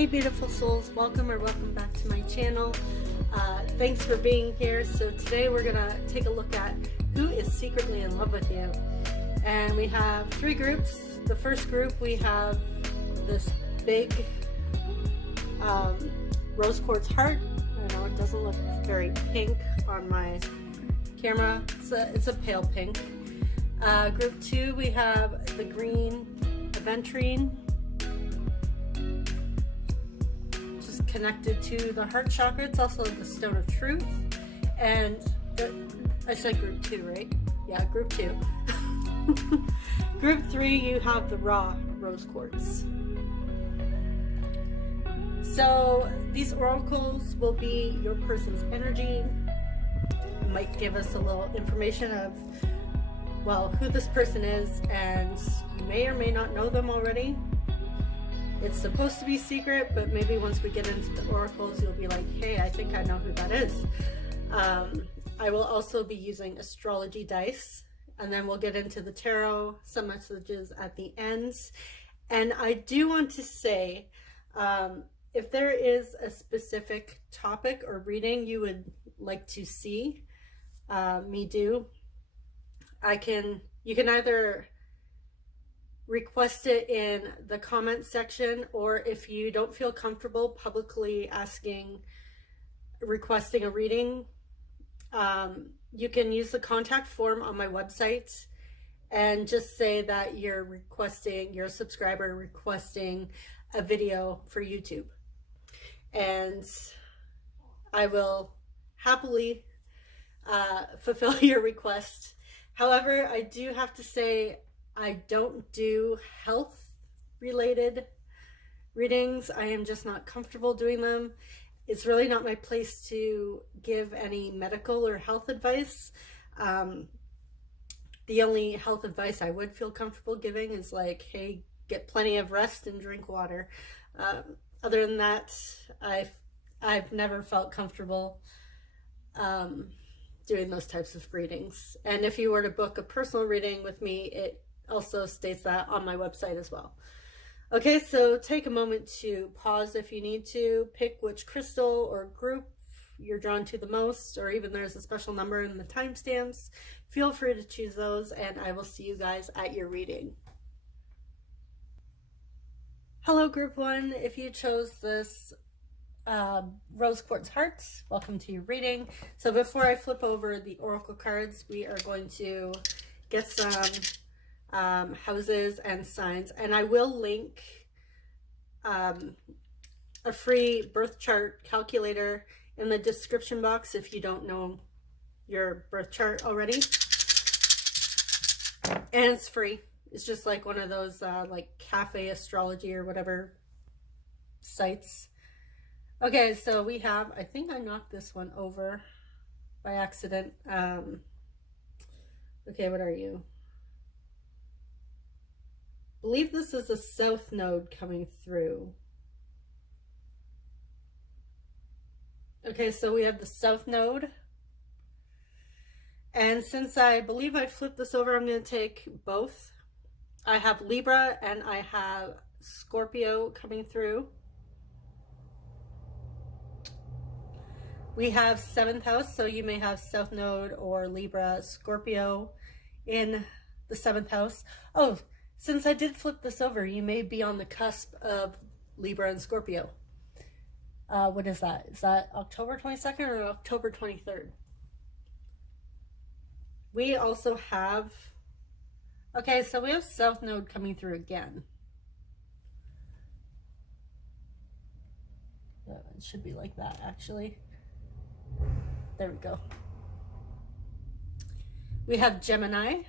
Hey beautiful souls, welcome back to my channel. Thanks for being here. So today we're gonna take a look at who is secretly in love with you. And we have three groups. The first group, we have this big rose quartz heart. I know it doesn't look very pink on my camera. It's a pale pink. Group two, we have the green aventurine, just connected to the heart chakra. It's also the stone of truth. And I said group two, right? Yeah, group two. Group three, you have the raw rose quartz. So these oracles will be your person's energy. It might give us a little information of, well, who this person is, and you may or may not know them already. It's supposed to be secret, but maybe once we get into the oracles, you'll be like, hey, I think I know who that is. I will also be using astrology dice, and then we'll get into the tarot, some messages at the end. And I do want to say, if there is a specific topic or reading you would like to see me do, you can either request it in the comment section, or if you don't feel comfortable publicly requesting a reading, you can use the contact form on my website and just say that you're a subscriber requesting a video for YouTube. And I will happily fulfill your request. However, I do have to say, I don't do health related readings. I am just not comfortable doing them. It's really not my place to give any medical or health advice. The only health advice I would feel comfortable giving is like, hey, get plenty of rest and drink water. Other than that, I've never felt comfortable doing those types of readings. And if you were to book a personal reading with me, it also states that on my website as well. Okay, so take a moment to pause if you need to, pick which crystal or group you're drawn to the most, or even there's a special number in the timestamps. Feel free to choose those, and I will see you guys at your reading. Hello, group one. If you chose this rose quartz hearts, welcome to your reading. So before I flip over the oracle cards, we are going to get some houses and signs, and I will link a free birth chart calculator in the description box if you don't know your birth chart already. And it's free. It's just like one of those like cafe astrology or whatever sites. Okay, so we have, I think I knocked this one over by accident. Okay, what are you? I believe this is the south node coming through. Okay, so we have the south node. And since I believe I flipped this over, I'm going to take both. I have Libra and I have Scorpio coming through. We have 7th house, so you may have South Node or Libra, Scorpio in the 7th house. Oh, since I did flip this over, you may be on the cusp of Libra and Scorpio. What is that? Is that October 22nd or October 23rd? We also have, okay, so we have South Node coming through again. It should be like that, actually. There we go. We have Gemini.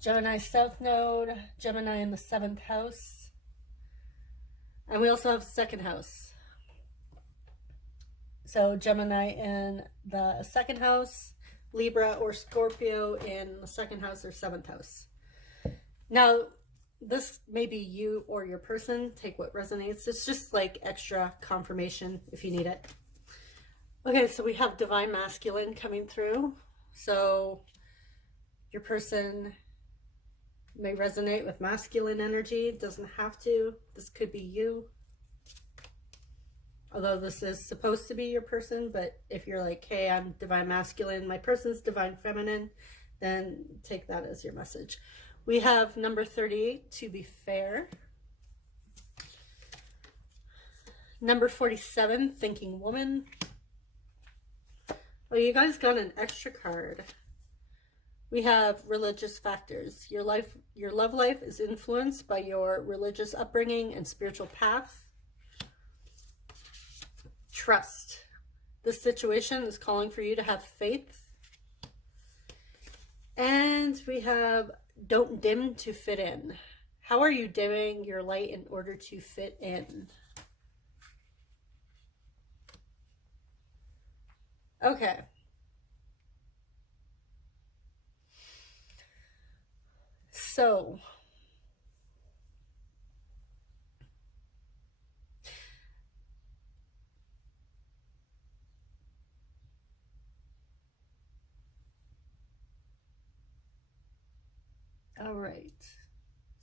Gemini South Node, Gemini in the 7th house. And we also have 2nd house. So Gemini in the 2nd house, Libra or Scorpio in the 2nd house or 7th house. Now, this may be you or your person. Take what resonates. It's just like extra confirmation if you need it. Okay, so we have Divine Masculine coming through. So your person may resonate with masculine energy. It doesn't have to. This could be you. Although this is supposed to be your person, but if you're like, hey, I'm divine masculine, my person's divine feminine, then take that as your message. We have number 38, to be fair. Number 47, thinking woman. Oh, you guys got an extra card. We have religious factors. Your love life is influenced by your religious upbringing and spiritual path. Trust. This situation is calling for you to have faith. And we have don't dim to fit in. How are you dimming your light in order to fit in? Okay. So, all right.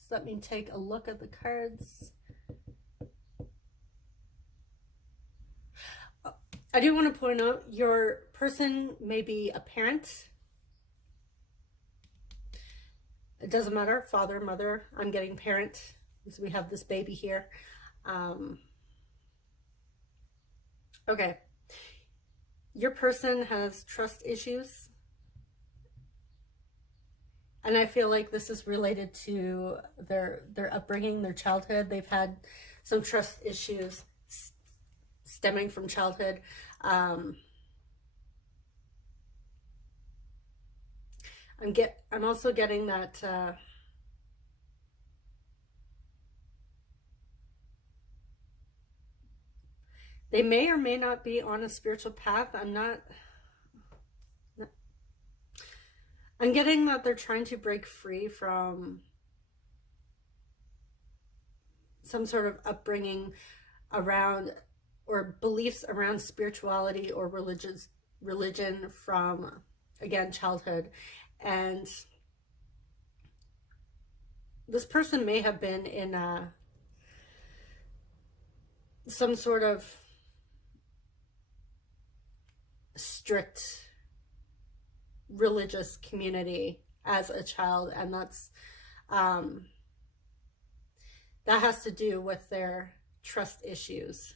So let me take a look at the cards. I do want to point out your person may be a parent. It doesn't matter, father, mother. I'm getting parent because we have this baby here. Okay. Your person has trust issues. And I feel like this is related to their upbringing, their childhood. They've had some trust issues stemming from childhood. I'm also getting that they may or may not be on a spiritual path. I'm getting that they're trying to break free from some sort of upbringing around or beliefs around spirituality or religion from, again, childhood. And this person may have been in some sort of strict religious community as a child, and that's that has to do with their trust issues.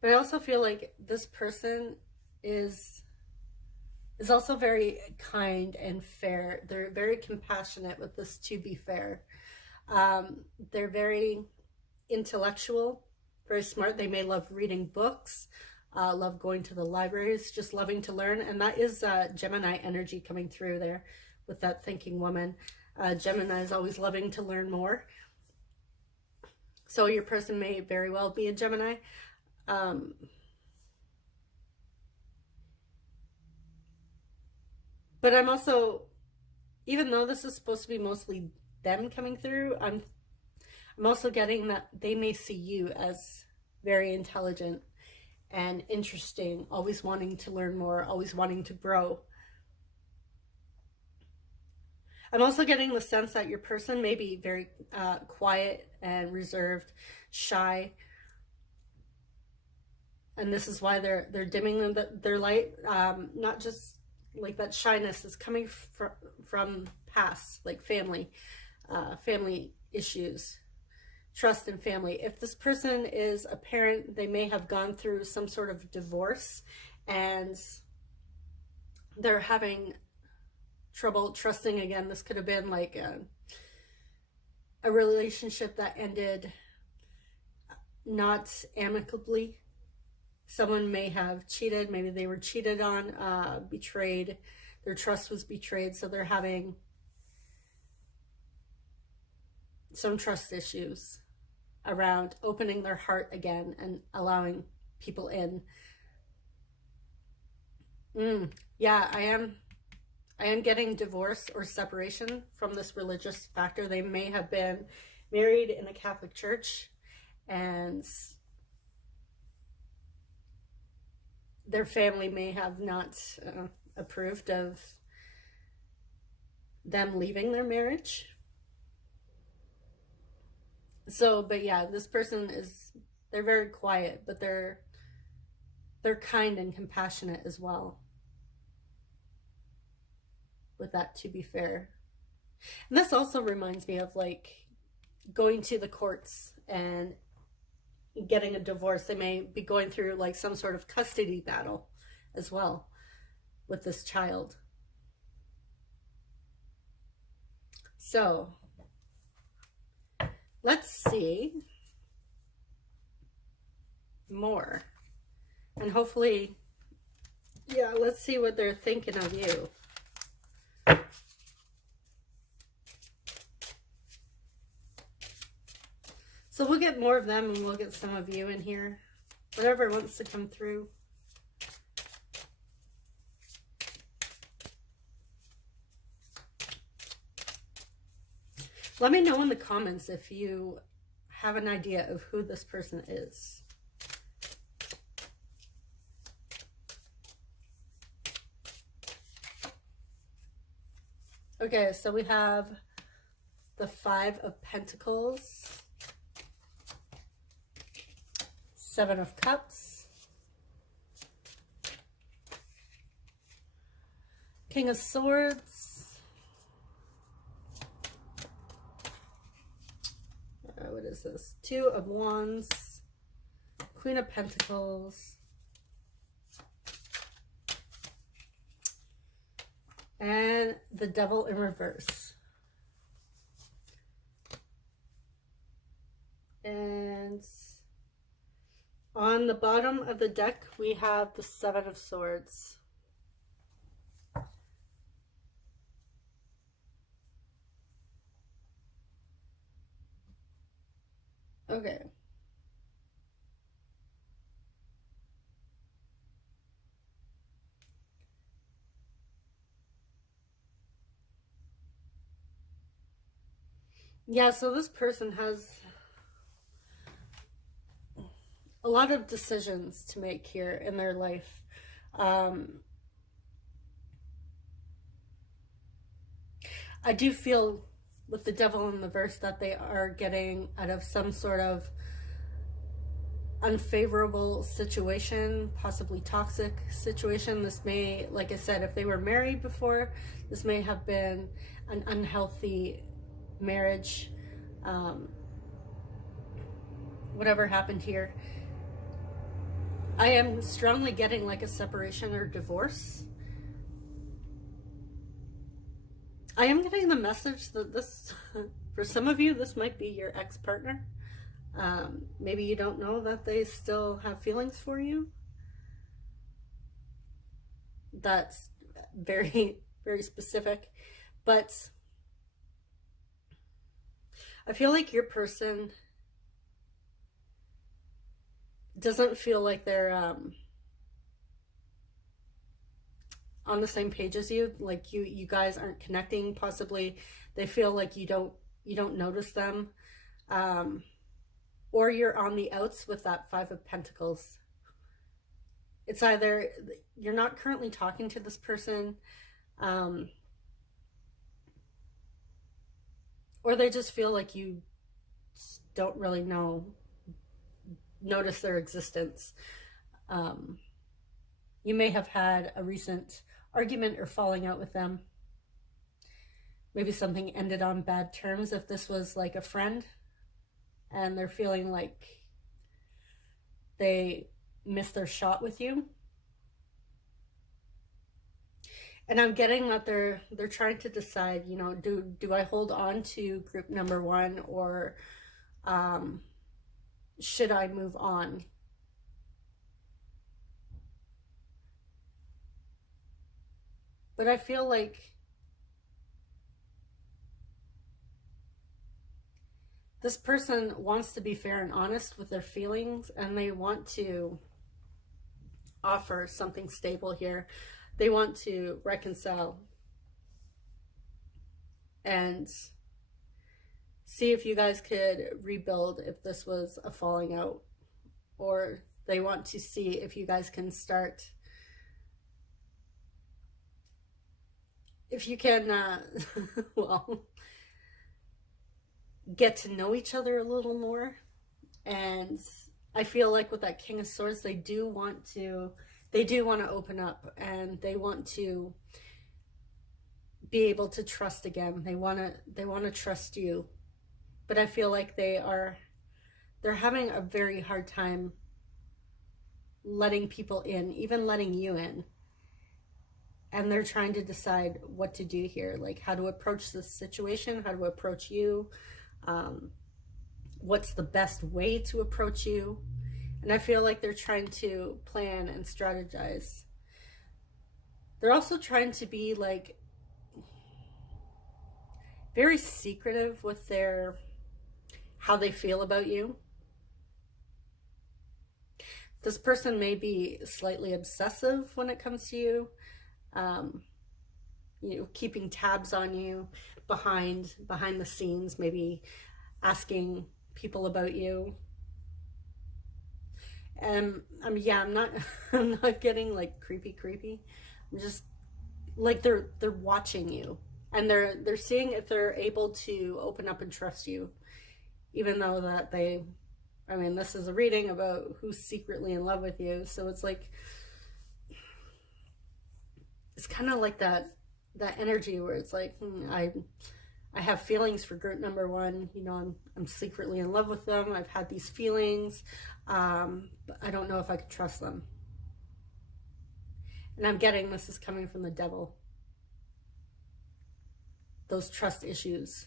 But I also feel like this person is also very kind and fair. They're very compassionate with this, to be fair. They're very intellectual, very smart. They may love reading books, love going to the libraries, just loving to learn. And that is Gemini energy coming through there with that thinking woman. Gemini is always loving to learn more. So your person may very well be a Gemini. But I'm also, even though this is supposed to be mostly them coming through, I'm also getting that they may see you as very intelligent and interesting, always wanting to learn more, always wanting to grow. I'm also getting the sense that your person may be very quiet and reserved, shy. And this is why they're dimming their light. Not just like that shyness is coming from past, like family issues, trust and family. If this person is a parent, they may have gone through some sort of divorce and they're having trouble trusting again. This could have been like a relationship that ended not amicably. Someone may have cheated, maybe they were cheated on, betrayed, their trust was betrayed, so they're having some trust issues around opening their heart again and allowing people in. Yeah, I am getting divorce or separation from this religious factor. They may have been married in a Catholic church and their family may have not approved of them leaving their marriage. So, but yeah, this person is They're very quiet, but they're kind and compassionate as well. With that, to be fair. And this also reminds me of like going to the courts and getting a divorce. They may be going through like some sort of custody battle as well with this child. So let's see more. And hopefully, yeah, let's see what they're thinking of you. So we'll get more of them and we'll get some of you in here. Whatever wants to come through. Let me know in the comments if you have an idea of who this person is. Okay, so we have the Five of Pentacles, Seven of Cups, King of Swords, what is this? Two of Wands, Queen of Pentacles, and the Devil in reverse. And on the bottom of the deck, we have the Seven of Swords. Okay. Yeah, so this person has a lot of decisions to make here in their life. I do feel with the Devil in the verse that they are getting out of some sort of unfavorable situation, possibly toxic situation. This may, like I said, if they were married before, this may have been an unhealthy marriage. Whatever happened here, I am strongly getting like a separation or divorce. I am getting the message that this, for some of you, this might be your ex-partner. Maybe you don't know that they still have feelings for you. That's very, very specific. But I feel like your person doesn't feel like they're on the same page as you. Like you guys aren't connecting. Possibly they feel like you don't notice them, or you're on the outs with that Five of Pentacles. It's either you're not currently talking to this person, or they just feel like you don't really notice their existence. You may have had a recent argument or falling out with them. Maybe something ended on bad terms if this was like a friend and they're feeling like they missed their shot with you. And I'm getting that they're trying to decide, you know, do I hold on to group number one, or should I move on? But I feel like this person wants to be fair and honest with their feelings, and they want to offer something stable here. They want to reconcile and see if you guys could rebuild if this was a falling out, or they want to see if you guys can start, if you can well, get to know each other a little more and I feel like with that King of Swords, they do want to open up, and they want to be able to trust again. They want to trust you. But I feel like they're having a very hard time letting people in, even letting you in. And they're trying to decide what to do here, like how to approach this situation, how to approach you, what's the best way to approach you. And I feel like they're trying to plan and strategize. They're also trying to be like very secretive with how they feel about you. This person may be slightly obsessive when it comes to you. You know, keeping tabs on you behind the scenes, maybe asking people about you. And yeah, I'm not getting like creepy. I'm just like they're watching you, and they're seeing if they're able to open up and trust you, even though that this is a reading about who's secretly in love with you. So it's like, it's kind of like that energy where it's like, I have feelings for group number one. You know, I'm secretly in love with them. I've had these feelings, but I don't know if I could trust them. And I'm getting this is coming from the devil. Those trust issues,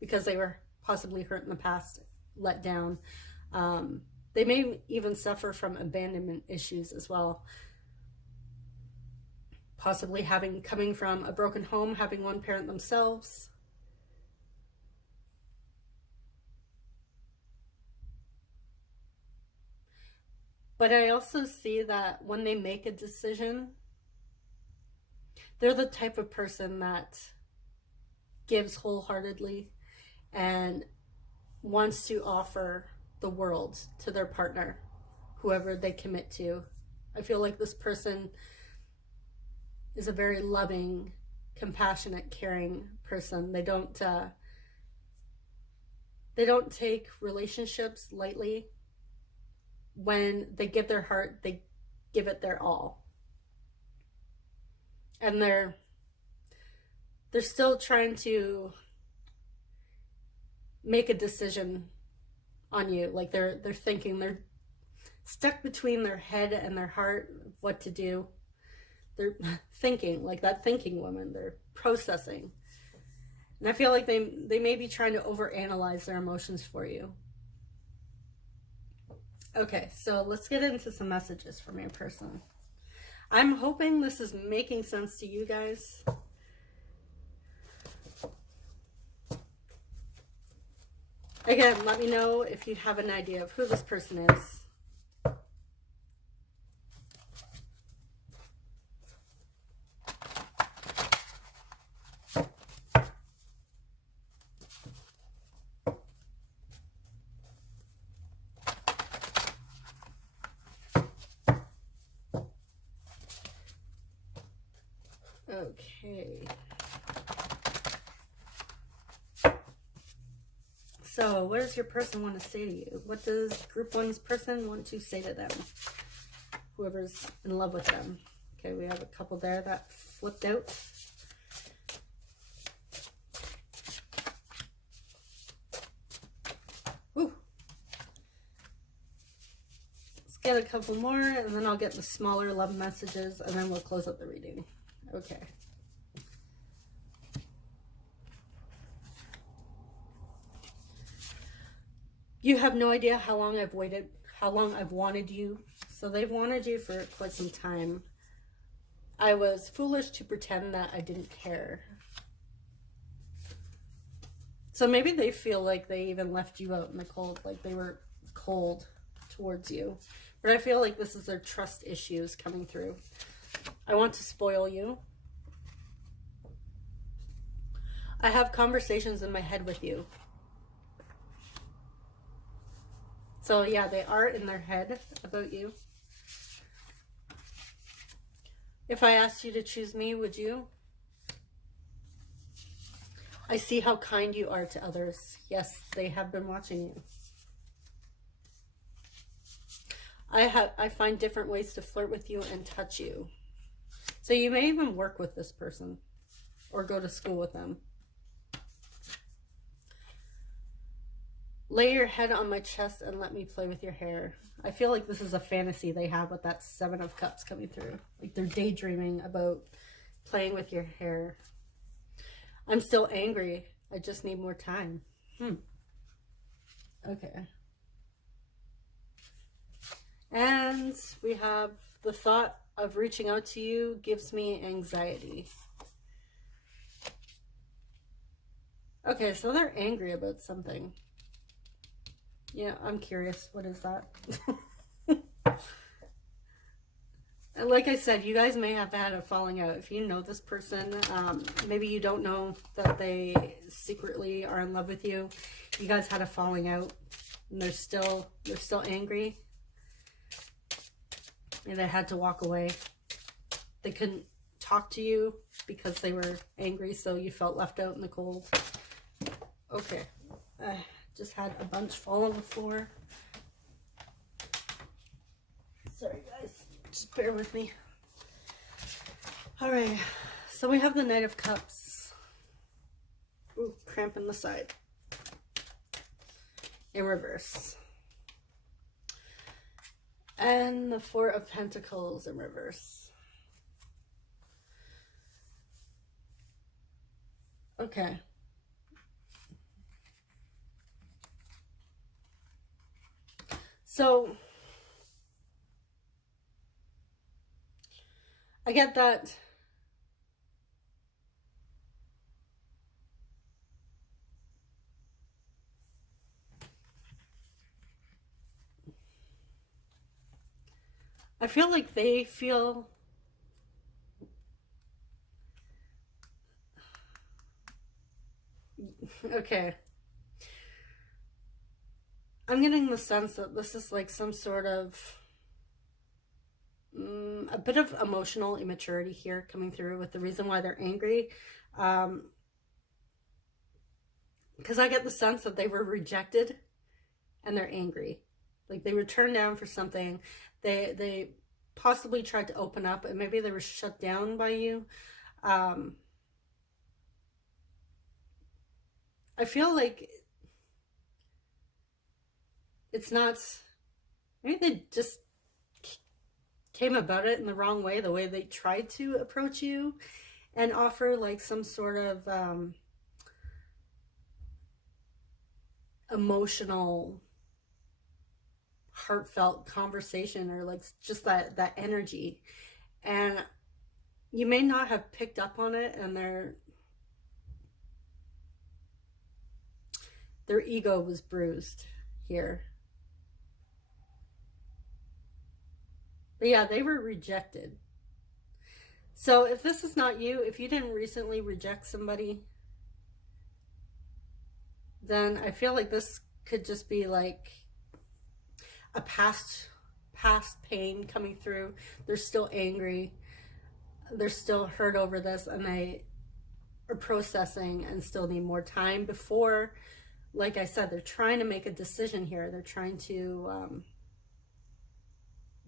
because they were possibly hurt in the past, let down. They may even suffer from abandonment issues as well. Possibly coming from a broken home, having one parent themselves. But I also see that when they make a decision, they're the type of person that gives wholeheartedly and wants to offer the world to their partner, whoever they commit to. I feel like this person is a very loving, compassionate, caring person. They don't take relationships lightly. When they give their heart, they give it their all. And they're still trying to make a decision on you. Like they're thinking, they're stuck between their head and their heart, what to do. They're thinking, like that thinking woman. They're processing. And I feel like they may be trying to overanalyze their emotions for you. Okay, so let's get into some messages from your person. I'm hoping this is making sense to you guys. Again, let me know if you have an idea of who this person is. Okay. So, what does your person want to say to you? What does group one's person want to say to them? Whoever's in love with them. Okay, we have a couple there that flipped out. Woo. Let's get a couple more, and then I'll get the smaller love messages, and then we'll close up the reading. Okay. You have no idea how long I've waited, how long I've wanted you. So they've wanted you for quite some time. I was foolish to pretend that I didn't care. So maybe they feel like they even left you out in the cold, like they were cold towards you. But I feel like this is their trust issues coming through. I want to spoil you. I have conversations in my head with you. So yeah, they are in their head about you. If I asked you to choose me, would you? I see how kind you are to others. Yes, they have been watching you. I find different ways to flirt with you and touch you. So you may even work with this person or go to school with them. Lay your head on my chest and let me play with your hair. I feel like this is a fantasy they have with that 7 of Cups coming through. Like they're daydreaming about playing with your hair. I'm still angry. I just need more time. Okay. And we have the thought of reaching out to you gives me anxiety. Okay, so they're angry about something. Yeah, I'm curious. What is that? And like I said, you guys may have had a falling out. If you know this person, maybe you don't know that they secretly are in love with you. You guys had a falling out, and they're still angry, and they had to walk away. They couldn't talk to you because they were angry, so you felt left out in the cold. Okay, just had a bunch fall on the floor. Sorry, guys. Just bear with me. All right, so we have the Knight of Cups. Ooh, cramp in the side. In reverse. And the 4 of Pentacles in reverse. Okay. So I get that I feel like they feel okay. I'm getting the sense that this is like some sort of a bit of emotional immaturity here coming through with the reason why they're angry. Because I get the sense that they were rejected and they're angry. Like they were turned down for something. They possibly tried to open up and maybe they were shut down by you. I feel like it's not, maybe they just came about it in the wrong way, the way they tried to approach you and offer like some sort of emotional, heartfelt conversation, or like just that energy, and you may not have picked up on it, and their ego was bruised here. But yeah, they were rejected. So if this is not you, if you didn't recently reject somebody, then I feel like this could just be like a past pain coming through. They're still angry. They're still hurt over this, and they are processing and still need more time before, like I said, they're trying to make a decision here. They're trying to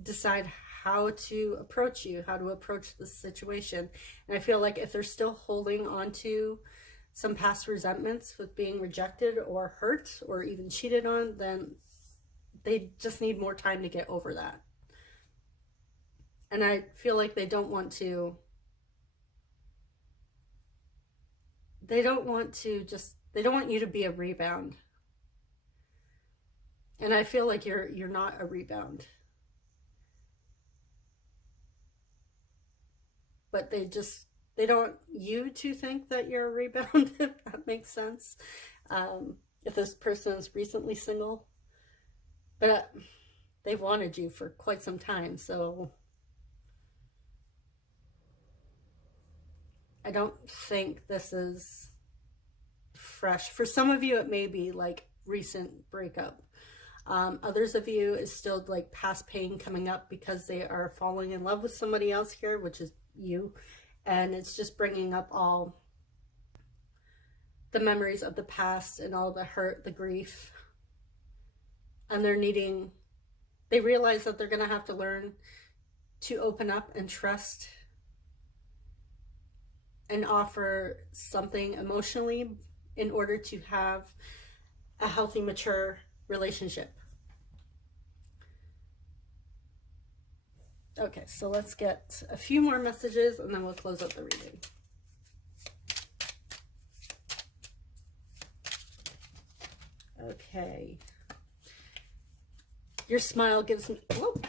decide how to approach you, how to approach this situation. And I feel like if they're still holding on to some past resentments with being rejected or hurt or even cheated on, then they just need more time to get over that. And I feel like they don't want you to be a rebound. And I feel like you're not a rebound. But they don't want you to think that you're a rebound, if that makes sense. If this person is recently single. But they've wanted you for quite some time, so I don't think this is fresh. For some of you, it may be like recent breakup. Others of you is still like past pain coming up because they are falling in love with somebody else here, which is you, and it's just bringing up all the memories of the past and all the hurt, the grief, and they They realize that they're going to have to learn to open up and trust and offer something emotionally in order to have a healthy, mature relationship. Okay, so let's get a few more messages and then we'll close out the reading. Okay. Your smile gives me, whoop.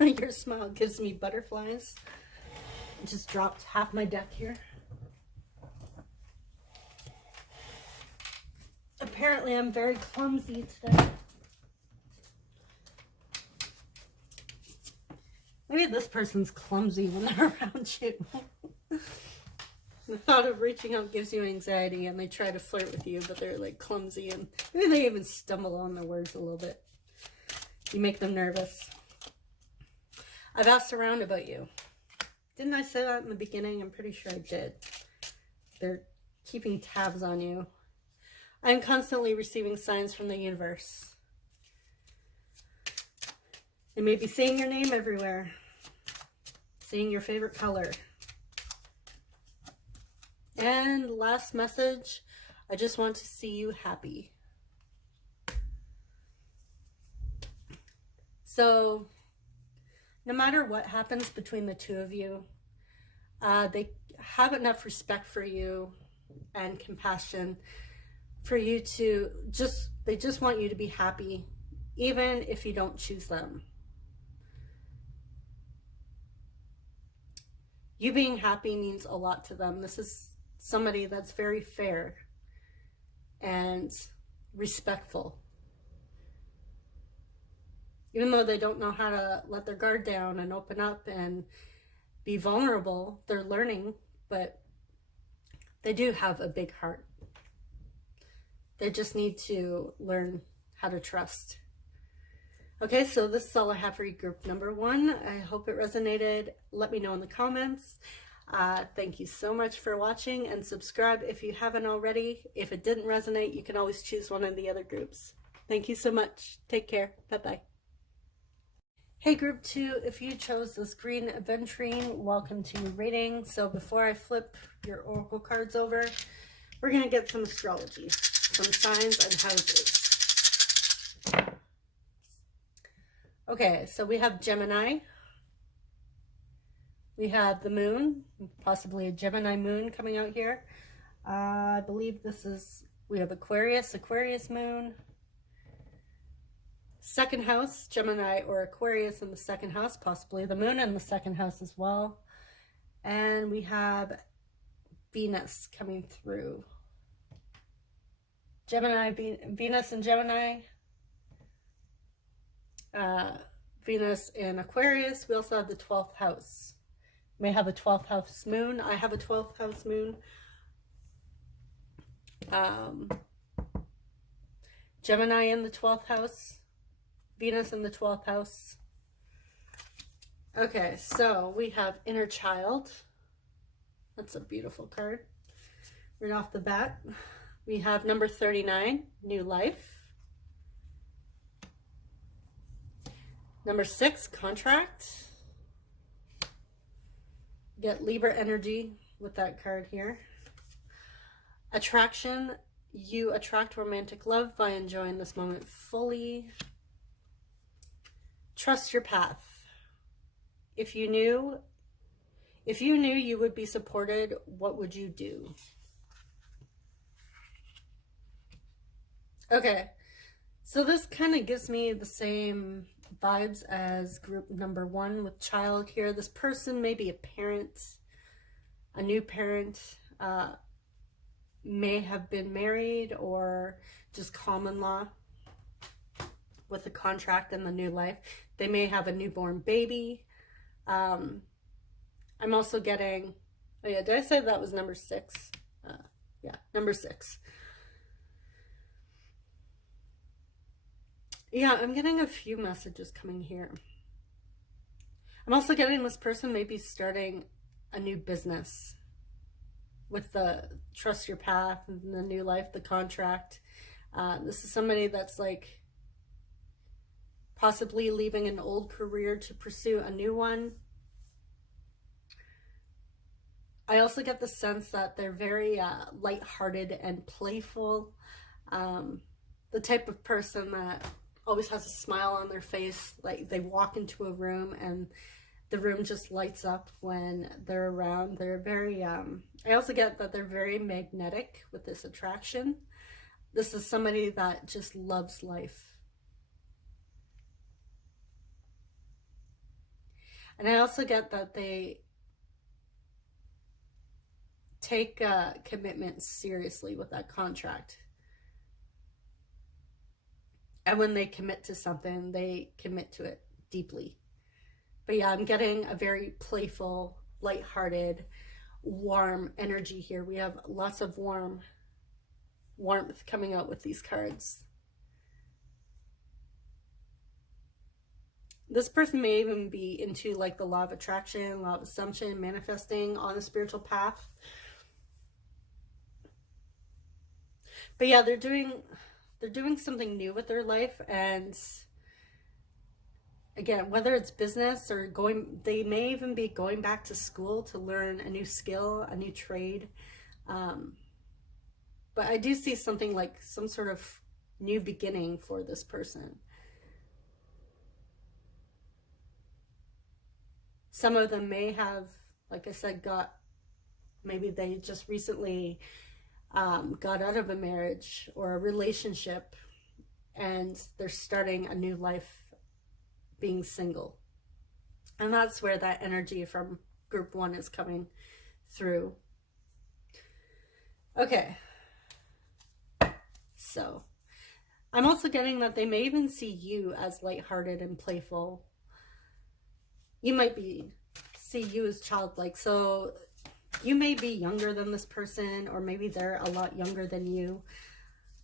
Your smile gives me butterflies. I just dropped half my deck here. Apparently I'm very clumsy today. Maybe this person's clumsy when they're around you. The thought of reaching out gives you anxiety and they try to flirt with you, but they're like clumsy and maybe they even stumble on their words a little bit. You make them nervous. I've asked around about you. Didn't I say that in the beginning? I'm pretty sure I did. They're keeping tabs on you. I'm constantly receiving signs from the universe. They may be saying your name everywhere. Saying your favorite color. And last message, I just want to see you happy. So, no matter what happens between the two of you, they have enough respect for you and compassion for you to they just want you to be happy, even if you don't choose them. You being happy means a lot to them. This is somebody that's very fair and respectful. Even though they don't know how to let their guard down and open up and be vulnerable, they're learning, but they do have a big heart. They just need to learn how to trust. Okay, so this is all I have for you, group number 1. I hope it resonated. Let me know in the comments. Thank you so much for watching, and subscribe if you haven't already. If it didn't resonate, you can always choose one of the other groups. Thank you so much. Take care. Bye-bye. Hey group 2, if you chose this green aventurine, welcome to your reading. So before I flip your oracle cards over, we're going to get some astrology, some signs and houses. Okay, so we have Gemini. We have the moon, possibly a Gemini moon coming out here. I believe we have Aquarius moon. Second house, Gemini or Aquarius in the second house, possibly the moon in the second house as well. And we have Venus coming through. Venus and Gemini. Venus in Aquarius. We also have the 12th house. We may have a 12th house moon. I have a 12th house moon. Gemini in the 12th house. Venus in the 12th house. Okay, so we have Inner Child. That's a beautiful card. Right off the bat. We have number 39, New Life. Number 6, Contract. Get Libra energy with that card here. Attraction. You attract romantic love by enjoying this moment fully. Trust your path. If you knew you would be supported, what would you do? Okay, so this kind of gives me the same vibes as group number 1 with child here. This person may be a parent, a new parent, may have been married or just common law with the contract and the new life. They may have a newborn baby. I'm also getting, oh yeah, did I say that was number 6? Yeah, number 6. Yeah, I'm getting a few messages coming here. I'm also getting this person may be starting a new business with the trust your path and the new life, the contract. This is somebody that's like possibly leaving an old career to pursue a new one. I also get the sense that they're very lighthearted and playful. The type of person that always has a smile on their face, like they walk into a room and the room just lights up when they're around. They're very, I also get that they're very magnetic with this attraction. This is somebody that just loves life. And I also get that they take commitments seriously with that contract. And when they commit to something, they commit to it deeply. But yeah, I'm getting a very playful, lighthearted, warm energy here. We have lots of warmth coming out with these cards. This person may even be into like the law of attraction, law of assumption, manifesting on a spiritual path. But yeah, they're doing something new with their life, and again, whether it's business or they may even be going back to school to learn a new skill, a new trade. But I do see something like some sort of new beginning for this person. Some of them may have, like I said, maybe they just recently got out of a marriage or a relationship, and they're starting a new life being single. And that's where that energy from group 1 is coming through. Okay. So I'm also getting that they may even see you as lighthearted and playful. You might see you as childlike. So you may be younger than this person, or maybe they're a lot younger than you.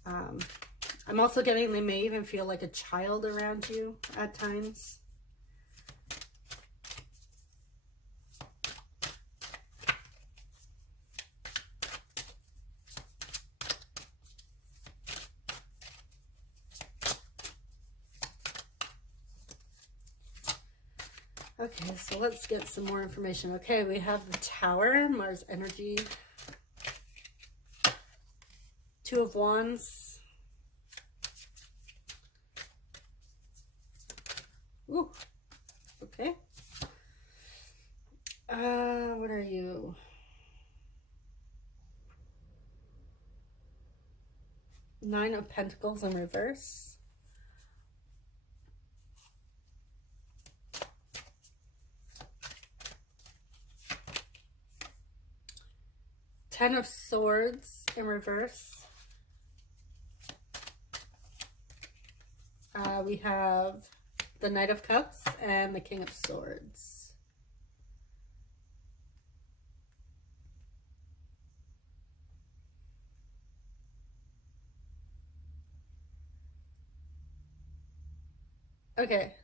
I'm also getting they may even feel like a child around you at times. Okay, so let's get some more information. Okay, we have the Tower, Mars energy, 2 of Wands. Ooh, okay. What are you? Nine of Pentacles in reverse. Ten of Swords in reverse. We have the Knight of Cups and the King of Swords. Okay.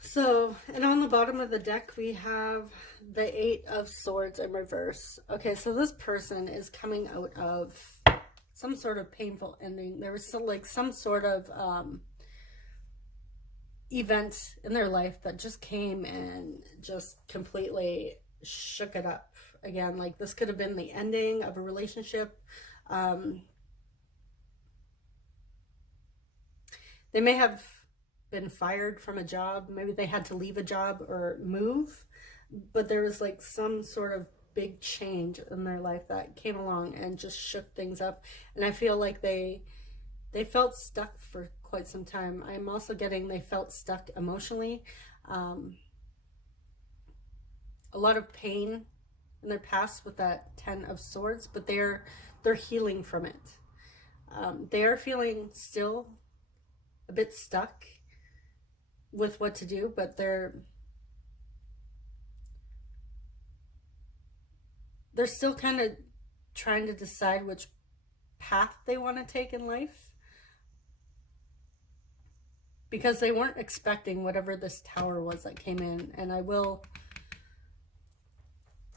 So, and on the bottom of the deck, we have the 8 of Swords in reverse. Okay, so this person is coming out of some sort of painful ending. There was some sort of event in their life that just came and just completely shook it up. Again, like this could have been the ending of a relationship. They may have been fired from a job. Maybe they had to leave a job or move, but there was like some sort of big change in their life that came along and just shook things up. And I feel like they felt stuck for quite some time. I'm also getting they felt stuck emotionally. A lot of pain in their past with that 10 of Swords, but they're healing from it. They are feeling still a bit stuck with what to do, but they're still kind of trying to decide which path they want to take in life, because they weren't expecting whatever this Tower was that came in. And I will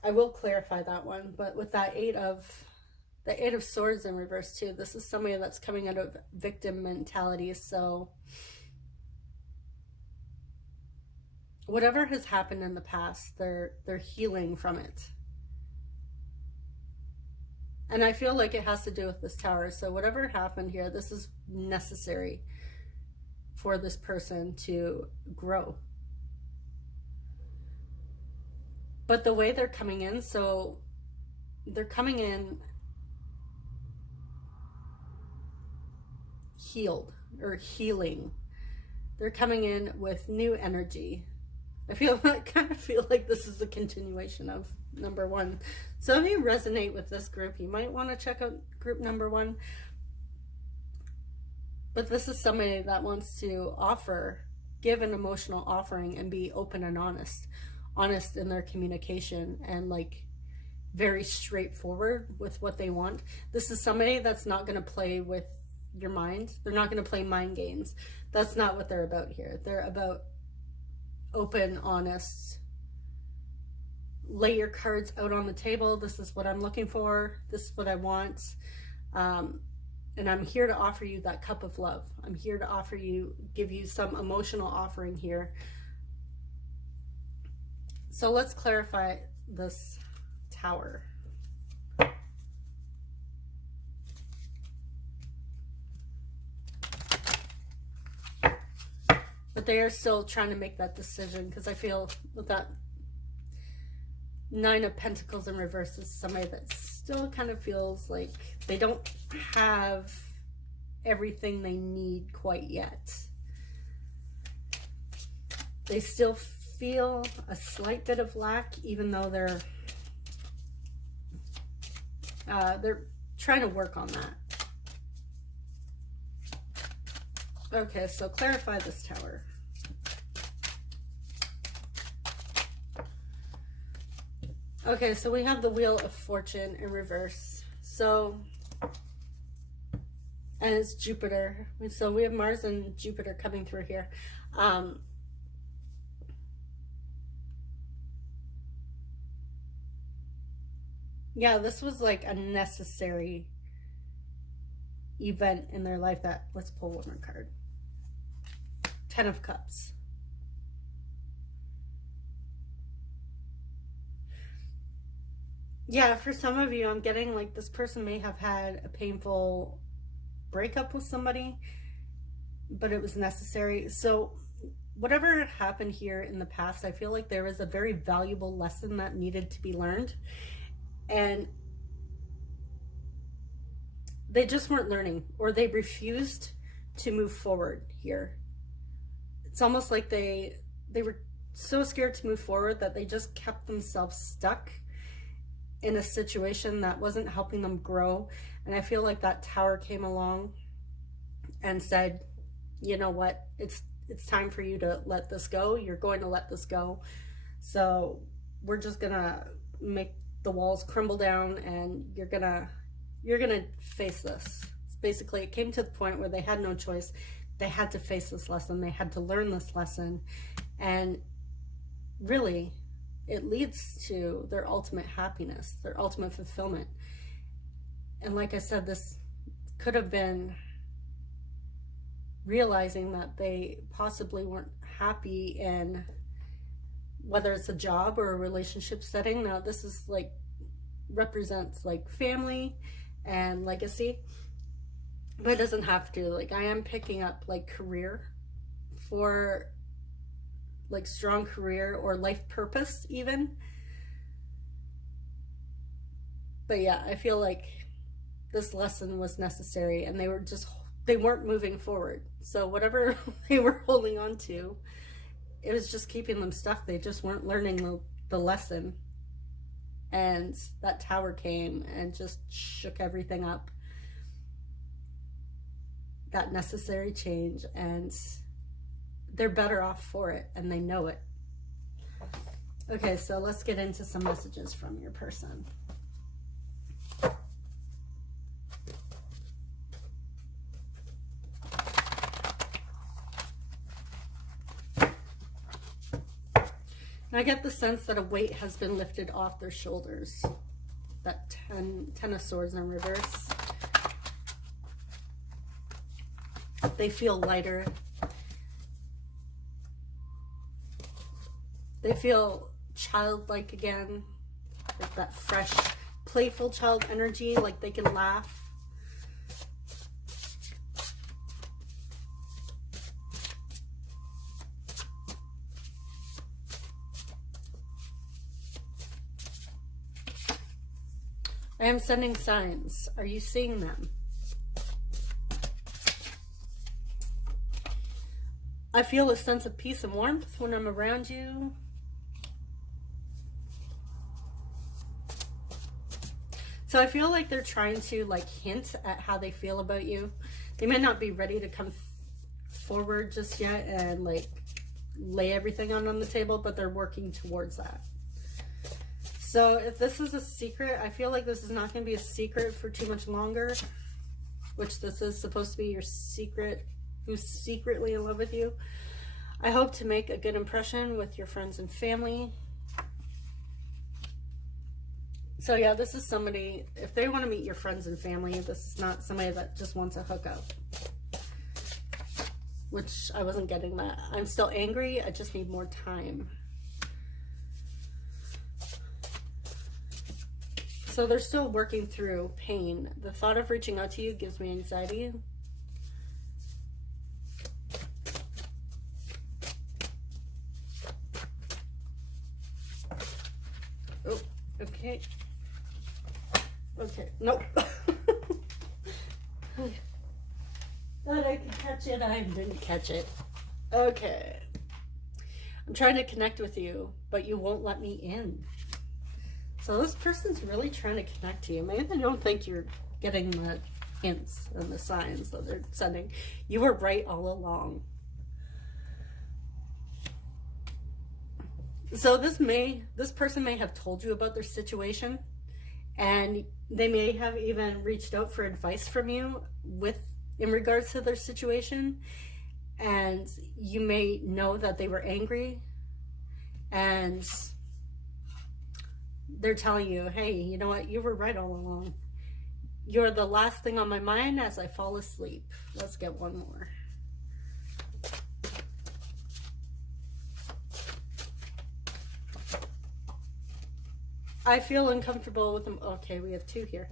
clarify that one. But with that 8 of the Eight of Swords in reverse too. This is somebody that's coming out of victim mentality. So whatever has happened in the past, they're healing from it. And I feel like it has to do with this Tower. So whatever happened here, this is necessary for this person to grow. But the way they're coming in, so they're coming in healed or healing. They're coming in with new energy. I kind of feel like this is a continuation of number one. So if you resonate with this group, you might want to check out group number one. But this is somebody that wants to give an emotional offering and be open and honest in their communication, and like very straightforward with what they want. This is somebody that's not going to play with your mind. They're not going to play mind games. That's not what they're about here. They're about open, honest, lay your cards out on the table. This is what I'm looking for. This is what I want. And I'm here to offer you that cup of love. I'm here to give you some emotional offering here. So let's clarify this Tower. But they are still trying to make that decision, because I feel with that Nine of Pentacles in reverse is somebody that still kind of feels like they don't have everything they need quite yet. They still feel a slight bit of lack, even though they're trying to work on that. Okay, so clarify this Tower. Okay, so we have the Wheel of Fortune in reverse. So, and it's Jupiter. So we have Mars and Jupiter coming through here. Yeah, this was like a necessary event in their life that, let's pull one more card. Ten of Cups. Yeah, for some of you, I'm getting like this person may have had a painful breakup with somebody, but it was necessary. So whatever happened here in the past, I feel like there was a very valuable lesson that needed to be learned. And they just weren't learning, or they refused to move forward here. It's almost like they were so scared to move forward that they just kept themselves stuck in a situation that wasn't helping them grow. And I feel like that Tower came along and said, you know what, it's time for you to let this go. You're going to let this go. So we're just gonna make the walls crumble down, and you're gonna face this. Basically, it came to the point where they had no choice. They had to face this lesson. They had to learn this lesson. And really, it leads to their ultimate happiness, their ultimate fulfillment. And like I said, this could have been realizing that they possibly weren't happy in whether it's a job or a relationship setting. Now this is like represents like family and legacy, but it doesn't have to. Like I am picking up like career, for like strong career or life purpose even. But yeah, I feel like this lesson was necessary, and they weren't moving forward. So whatever they were holding on to, it was just keeping them stuck. They just weren't learning the lesson. And that Tower came and just shook everything up. That necessary change, and they're better off for it, and they know it. Okay, so let's get into some messages from your person. And I get the sense that a weight has been lifted off their shoulders. that ten of swords in reverse. They feel lighter. They feel childlike again, like that fresh, playful child energy, like they can laugh. I am sending signs. Are you seeing them? I feel a sense of peace and warmth when I'm around you. So I feel like they're trying to like hint at how they feel about you. They may not be ready to come forward just yet and like lay everything on the table, but they're working towards that. So if this is a secret, I feel like this is not going to be a secret for too much longer, which this is supposed to be your secret, who's secretly in love with you. I hope to make a good impression with your friends and family. So yeah, this is somebody, if they want to meet your friends and family, this is not somebody that just wants to hook up. Which I wasn't getting that. I'm still angry, I just need more time. So they're still working through pain. The thought of reaching out to you gives me anxiety. Oh, okay. Okay, nope. Thought I could catch it, I didn't catch it. Okay. I'm trying to connect with you, but you won't let me in. So this person's really trying to connect to you. Maybe they don't think you're getting the hints and the signs that they're sending. You were right all along. So this person may have told you about their situation, and they may have even reached out for advice from you in regards to their situation, and you may know that they were angry, and they're telling you, hey, you know what, you were right all along. You're the last thing on my mind as I fall asleep. Let's get one more. I feel uncomfortable with them. Okay, we have two here.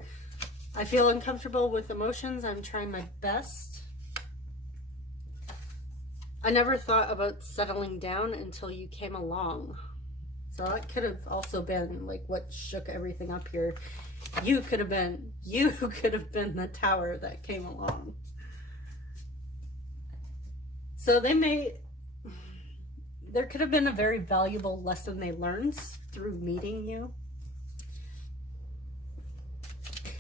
I feel uncomfortable with emotions. I'm trying my best. I never thought about settling down until you came along. So that could have also been like what shook everything up here. You could have been the tower that came along. So there could have been a very valuable lesson they learned through meeting you.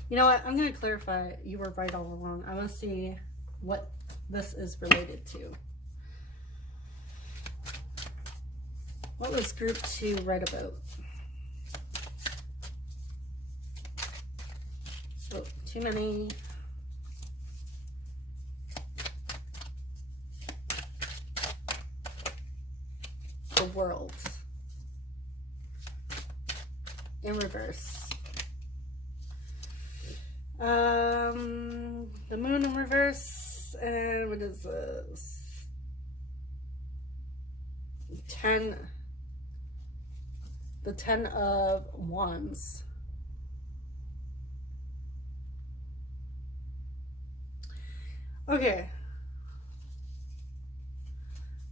You know what? I'm going to clarify. You were right all along. I want to see what this is related to. What was group 2 right about? Oh, too many. The world. In reverse. The moon in reverse. And what is this? 10. The 10 of Wands. Okay.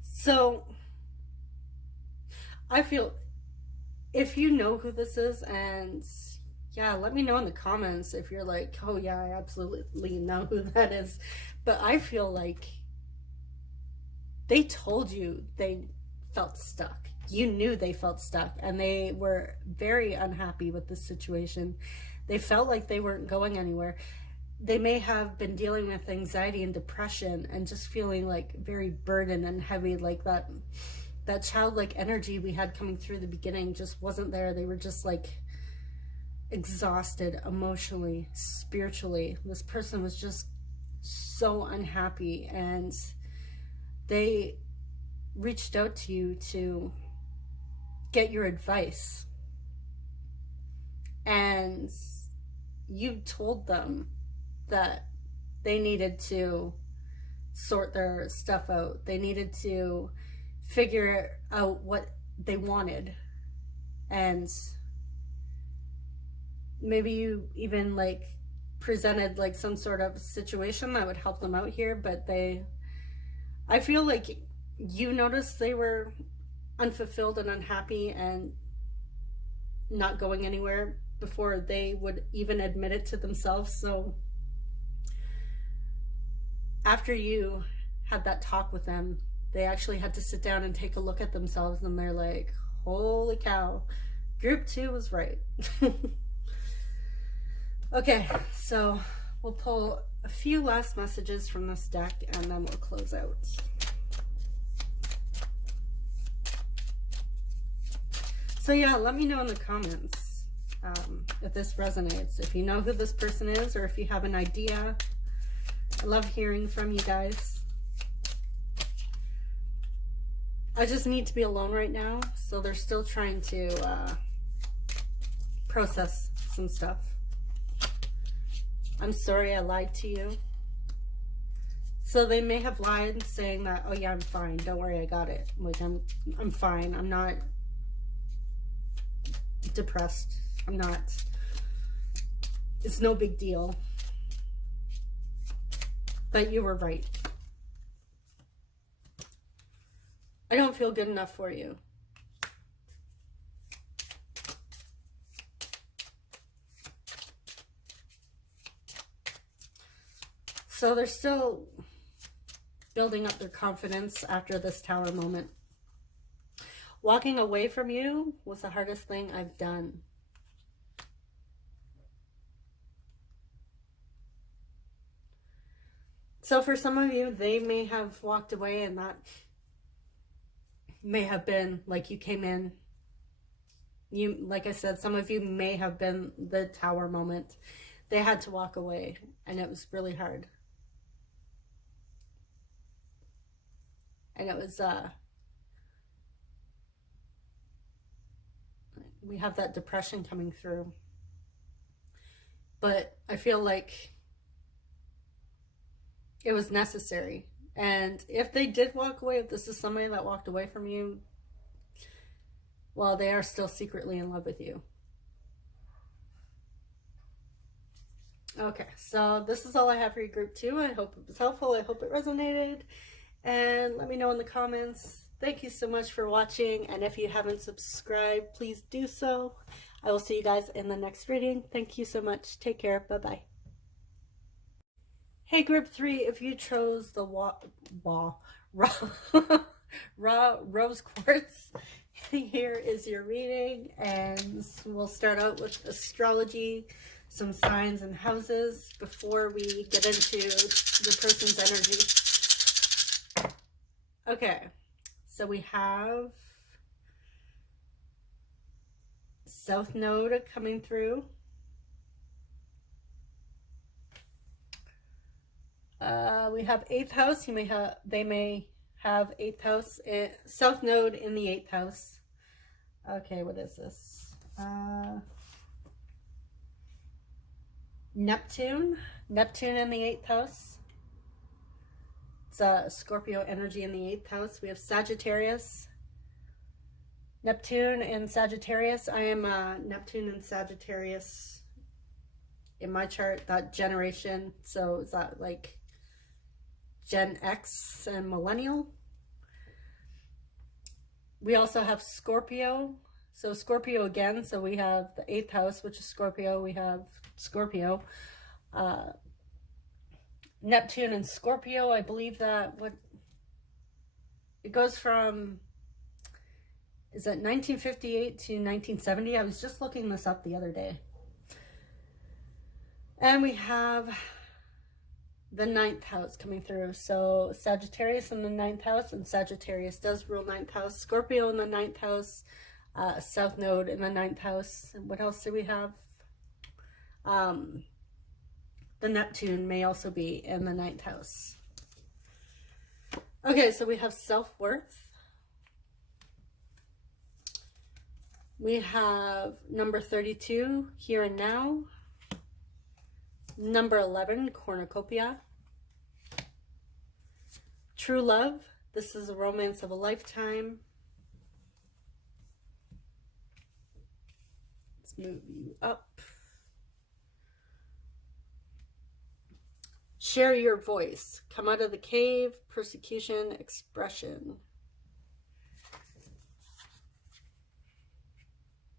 So, I feel, if you know who this is, and yeah, let me know in the comments if you're like, oh yeah, I absolutely know who that is. But I feel like they told you they felt stuck. You knew they felt stuck, and they were very unhappy with this situation. They felt like they weren't going anywhere. They may have been dealing with anxiety and depression and just feeling like very burdened and heavy, like that childlike energy we had coming through the beginning just wasn't there. They were just like exhausted emotionally, spiritually. This person was just so unhappy, and they reached out to you to get your advice. and you told them that they needed to sort their stuff out. They needed to figure out what they wanted. And maybe you even like presented like some sort of situation that would help them out here, but I feel like you noticed they were unfulfilled and unhappy and not going anywhere before they would even admit it to themselves. So after you had that talk with them, they actually had to sit down and take a look at themselves, and they're like, holy cow, group 2 was right. Okay, so we'll pull a few last messages from this deck and then we'll close out. So yeah, let me know in the comments if this resonates, if you know who this person is, or if you have an idea. I love hearing from you guys. I just need to be alone right now, so they're still trying to process some stuff. I'm sorry I lied to you. So they may have lied saying that, oh yeah, I'm fine, don't worry, I got it. Like, I'm fine, I'm not depressed, I'm not, it's no big deal. But you were right. I don't feel good enough for you. So they're still building up their confidence after this Tower moment. Walking away from you was the hardest thing I've done. So for some of you, they may have walked away, and that may have been like you came in. You, like I said, some of you may have been the Tower moment. They had to walk away, and it was really hard. And it was, we have that depression coming through. But I feel like it was necessary. And if they did walk away, if this is somebody that walked away from you, well, they are still secretly in love with you. Okay, so this is all I have for you, group 2. I hope it was helpful. I hope it resonated. And let me know in the comments. Thank you so much for watching. And if you haven't subscribed, please do so. I will see you guys in the next reading. Thank you so much. Take care. Bye-bye. Hey, group 3, if you chose the raw rose quartz, here is your reading. And we'll start out with astrology, some signs and houses before we get into the person's energy. Okay, so we have South Node coming through. We have 8th house. They may have 8th house, South Node in the 8th house. Okay, what is this? Neptune in the 8th house. It's Scorpio energy in the 8th house. We have Sagittarius, Neptune and Sagittarius. I am Neptune and Sagittarius in my chart, that generation. So is that like Gen X and Millennial? We also have Scorpio. So Scorpio again. So we have the 8th house, which is Scorpio. We have Scorpio. Neptune and Scorpio, I believe that it goes from, is it 1958 to 1970? I was just looking this up the other day. And we have the 9th house coming through. So Sagittarius in the 9th house, and Sagittarius does rule 9th house. Scorpio in the 9th house, South Node in the 9th house. And what else do we have? The Neptune may also be in the 9th house. Okay, so we have self-worth. We have number 32, Here and Now. Number 11, Cornucopia. True Love. This is a romance of a lifetime. Let's move you up. Share your voice. Come out of the cave. Persecution. Expression.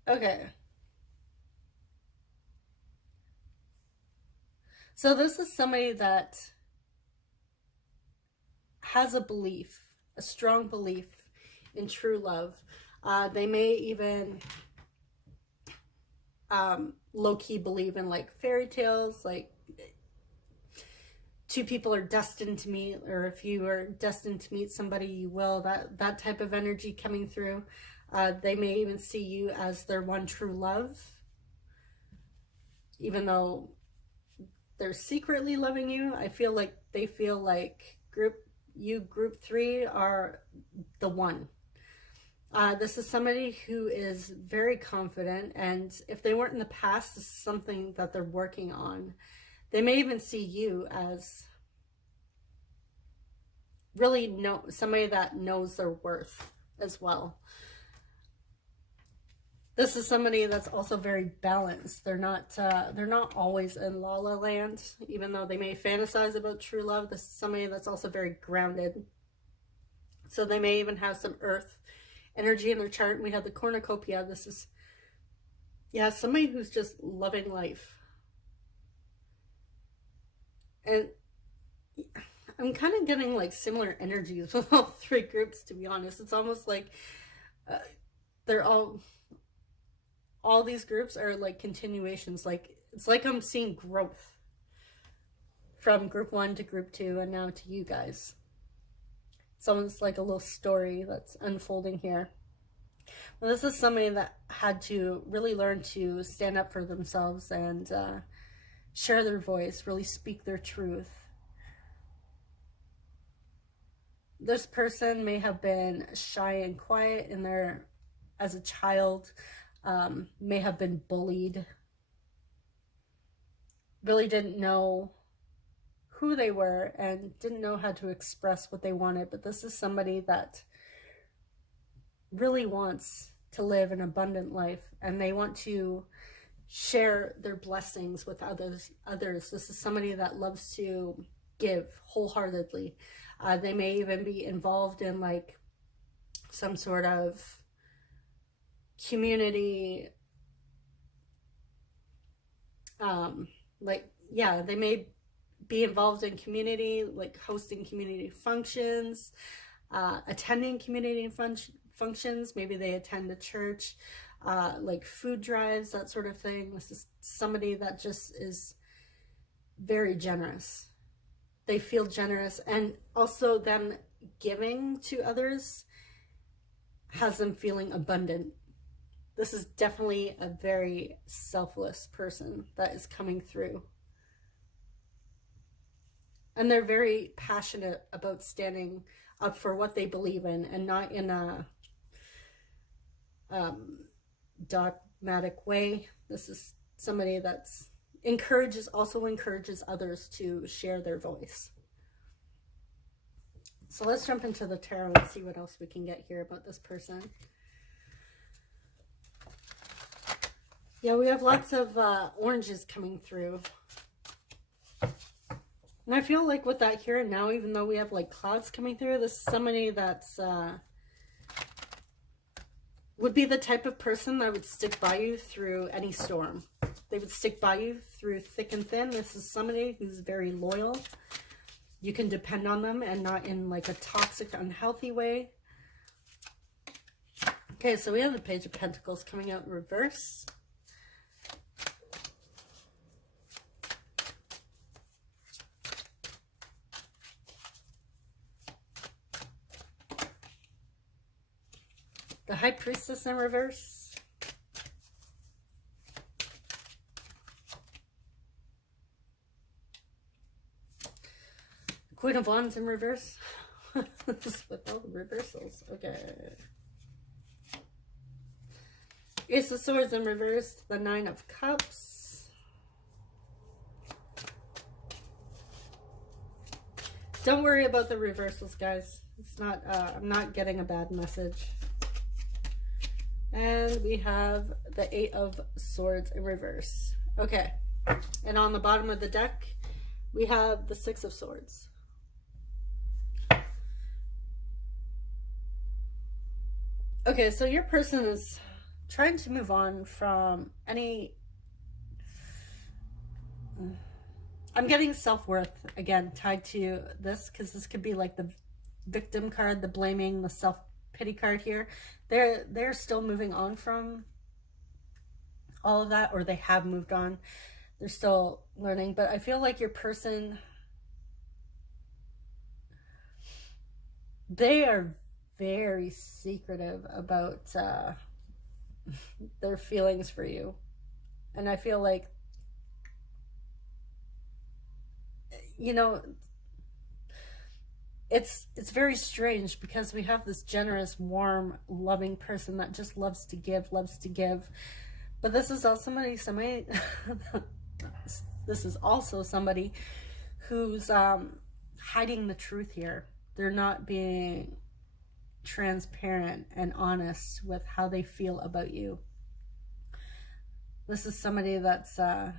Okay. So this is somebody that has a belief, a strong belief in true love. They may even low-key believe in like fairy tales, like two people are destined to meet, or if you are destined to meet somebody, you will. That type of energy coming through. They may even see you as their one true love, even though they're secretly loving you. I feel like they feel like group 3 are the one. This is somebody who is very confident, and if they weren't in the past, this is something that they're working on. They may even see you as really somebody that knows their worth as well. This is somebody that's also very balanced. They're not always in la la land, even though they may fantasize about true love. This is somebody that's also very grounded. So they may even have some earth energy in their chart. And we have the cornucopia. This is, yeah, somebody who's just loving life. And I'm kind of getting like similar energies with all three groups, to be honest. It's almost like they're all these groups are like continuations. Like it's like I'm seeing growth from group 1 to group 2 and now to you guys. It's almost like a little story that's unfolding here. Well, this is somebody that had to really learn to stand up for themselves and share their voice, really speak their truth. This person may have been shy and quiet as a child, may have been bullied, really didn't know who they were and didn't know how to express what they wanted. But this is somebody that really wants to live an abundant life, and they want to share their blessings with others. This is somebody that loves to give wholeheartedly. They may even be involved in like some sort of community, they may be involved in community, like hosting community functions, attending community functions. Maybe they attend a church, like food drives, that sort of thing. This is somebody that just is very generous. They feel generous, and also them giving to others has them feeling abundant. This is definitely a very selfless person that is coming through. And they're very passionate about standing up for what they believe in, and not in a dogmatic way. This is somebody that's also encourages others to share their voice. So let's jump into the tarot and see what else we can get here about this person. Yeah, we have lots of oranges coming through. And I feel like with that here and now, even though we have like clouds coming through, this is somebody that's would be the type of person that would stick by you through any storm. They would stick by you through thick and thin. This is somebody who's very loyal. You can depend on them, and not in like a toxic, unhealthy way. Okay, so we have the Page of Pentacles coming out in reverse. The High Priestess in reverse. Queen of Wands in reverse. With all the reversals. Okay. Ace of Swords in reverse, the Nine of Cups. Don't worry about the reversals, guys. It's not, I'm not getting a bad message. And we have the Eight of Swords in reverse. Okay. And on the bottom of the deck, we have the Six of Swords. Okay, so your person is trying to move on from any... I'm getting self-worth, again, tied to this, because this could be like the victim card, the blaming, the self-pity card here. They're still moving on from all of that, or they have moved on. They're still learning, but I feel like your person, they are very secretive about their feelings for you. And I feel like, you know, it's very strange, because we have this generous, warm, loving person that just loves to give. But this is also somebody this is also somebody who's hiding the truth here. They're not being transparent and honest with how they feel about you. This is somebody that's I'm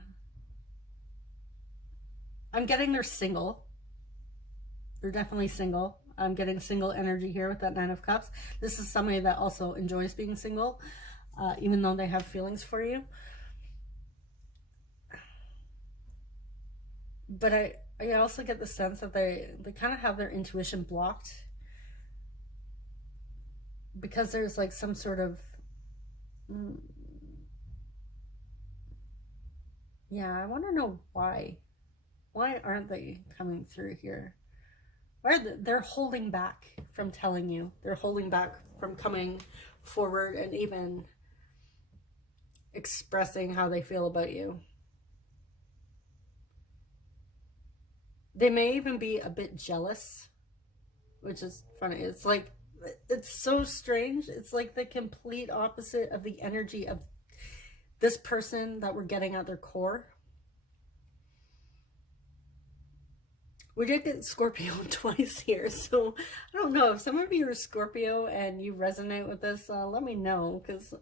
getting they're single. They're definitely single. I'm getting single energy here with that Nine of Cups. This is somebody that also enjoys being single, even though they have feelings for you. But I also get the sense that they kind of have their intuition blocked, because there's like some sort of yeah, I want to know why aren't they coming through here? They're holding back from telling you. They're holding back from coming forward and even expressing how they feel about you. They may even be a bit jealous, which is funny. It's like, it's so strange. It's like the complete opposite of the energy of this person that we're getting at their core. We did get Scorpio twice here, so I don't know if some of you are Scorpio and you resonate with this. Let me know, because,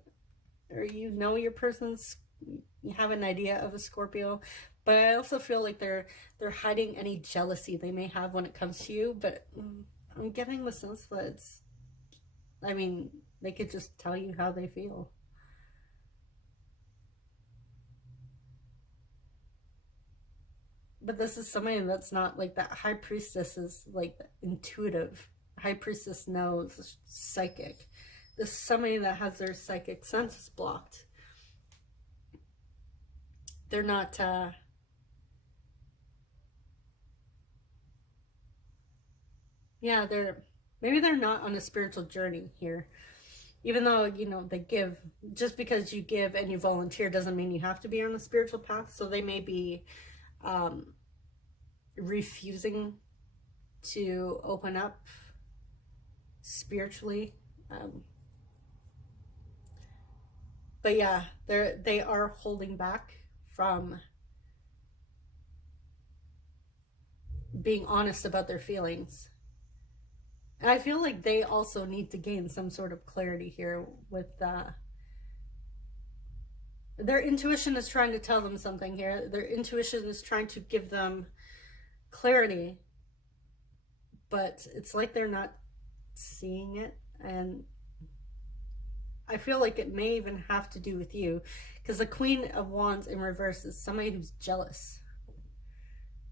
or you know your person's, you have an idea of a Scorpio. But I also feel like they're hiding any jealousy they may have when it comes to you. But I'm getting the sense that it's, I mean, they could just tell you how they feel. But this is somebody that's not like that. High Priestess is like intuitive. High Priestess knows, psychic. This is somebody that has their psychic senses blocked. They're not... yeah, maybe they're not on a spiritual journey here. Even though, you know, they give, just because you give and you volunteer doesn't mean you have to be on the spiritual path. So they may be refusing to open up spiritually. But yeah, they are holding back from being honest about their feelings. And I feel like they also need to gain some sort of clarity here with their intuition is trying to tell them something here. Their intuition is trying to give them clarity, but it's like they're not seeing it. And I feel like it may even have to do with you, because the Queen of Wands in reverse is somebody who's jealous.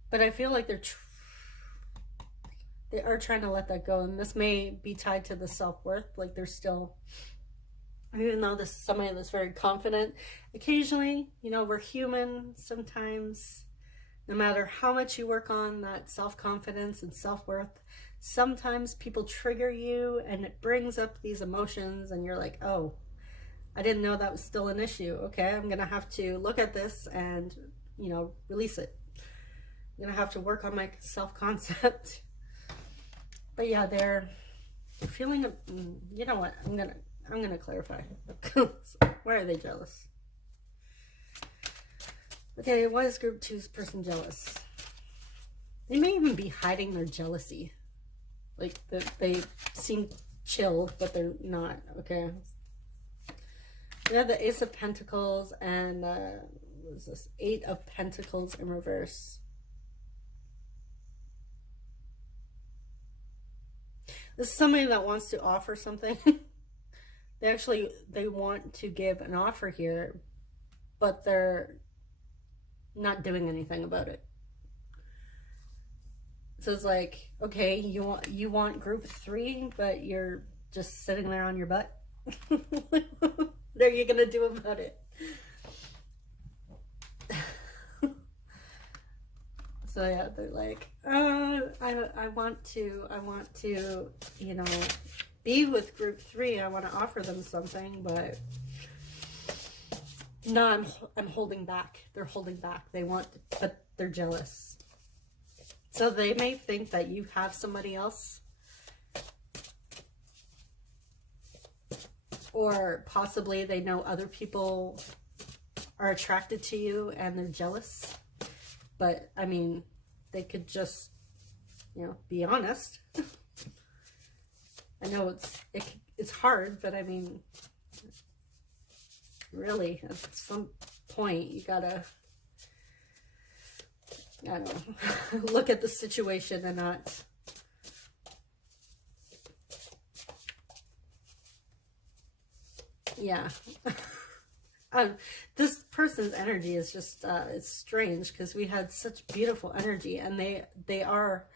But I feel like they are trying to let that go, and this may be tied to the self-worth. Like they're still, even though this is somebody that's very confident, occasionally, you know, we're human. Sometimes, no matter how much you work on that self-confidence and self-worth, sometimes people trigger you and it brings up these emotions, and you're like, oh, I didn't know that was still an issue. Okay, I'm gonna have to look at this and, you know, release it. I'm gonna have to work on my self-concept. But yeah, they're feeling, you know what, I'm gonna I'm going to clarify. Why are they jealous? Okay, why is group 2's person jealous? They may even be hiding their jealousy. Like, they seem chill, but they're not, okay? We have the Ace of Pentacles and, what is this? 8 of Pentacles in reverse. This is somebody that wants to offer something. They want to give an offer here, but they're not doing anything about it. So it's like, okay, you want group 3, but you're just sitting there on your butt. What are you gonna do about it? So yeah, they're like, I want to, you know, be with group 3. I want to offer them something, but no, I'm holding back. They're holding back. They want, but they're jealous. So they may think that you have somebody else, or possibly they know other people are attracted to you and they're jealous. But I mean, they could just, you know, be honest. I know it's hard, but I mean, really, at some point, you gotta, I don't know, look at the situation and not, yeah. This person's energy is just, it's strange because we had such beautiful energy, and they are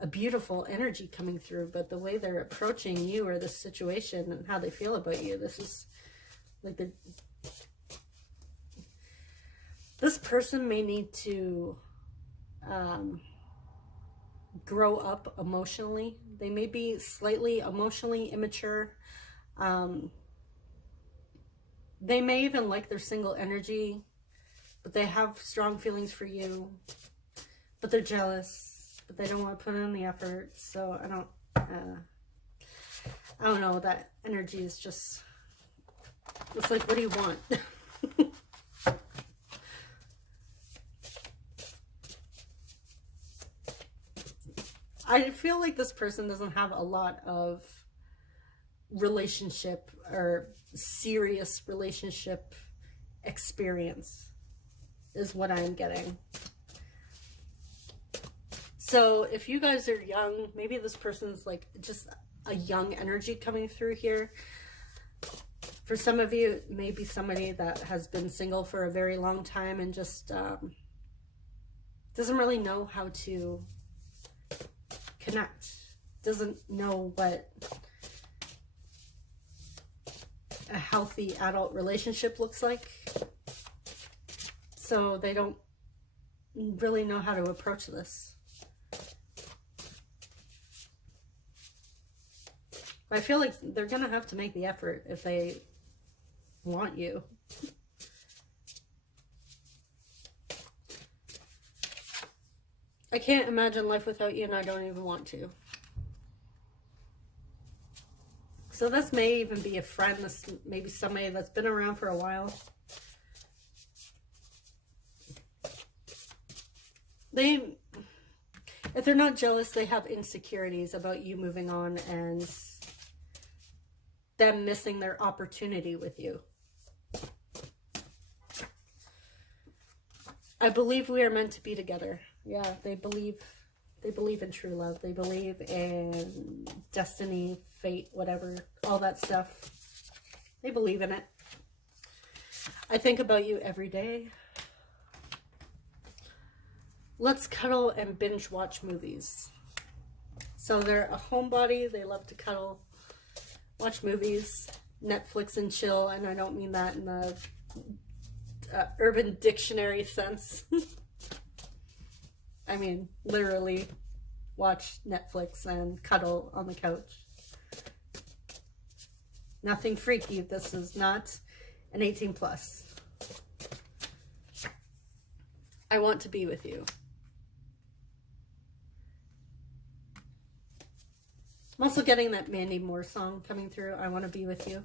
a beautiful energy coming through, but the way they're approaching you or this situation and how they feel about you, this is like this person may need to grow up emotionally. They may be slightly emotionally immature. They may even like their single energy, but they have strong feelings for you, but they're jealous, but they don't want to put in the effort. So I don't know, that energy is just, it's like, what do you want? I feel like this person doesn't have a lot of relationship or serious relationship experience, is what I'm getting. So if you guys are young, maybe this person's like just a young energy coming through here. For some of you, it may be somebody that has been single for a very long time and just doesn't really know how to connect, doesn't know what a healthy adult relationship looks like. So they don't really know how to approach this. I feel like they're gonna have to make the effort if they want you. I can't imagine life without you, and I don't even want to. So this may even be a friend. This may be somebody that's been around for a while. If they're not jealous, they have insecurities about you moving on and them missing their opportunity with you. I believe we are meant to be together. Yeah, they believe in true love. They believe in destiny, fate, whatever, all that stuff. They believe in it. I think about you every day. Let's cuddle and binge watch movies. So they're a homebody. They love to cuddle, watch movies, Netflix and chill. And I don't mean that in the Urban Dictionary sense. I mean, literally watch Netflix and cuddle on the couch. Nothing freaky. This is not an 18 plus. I want to be with you. I'm also getting that Mandy Moore song coming through. I Want to Be With You.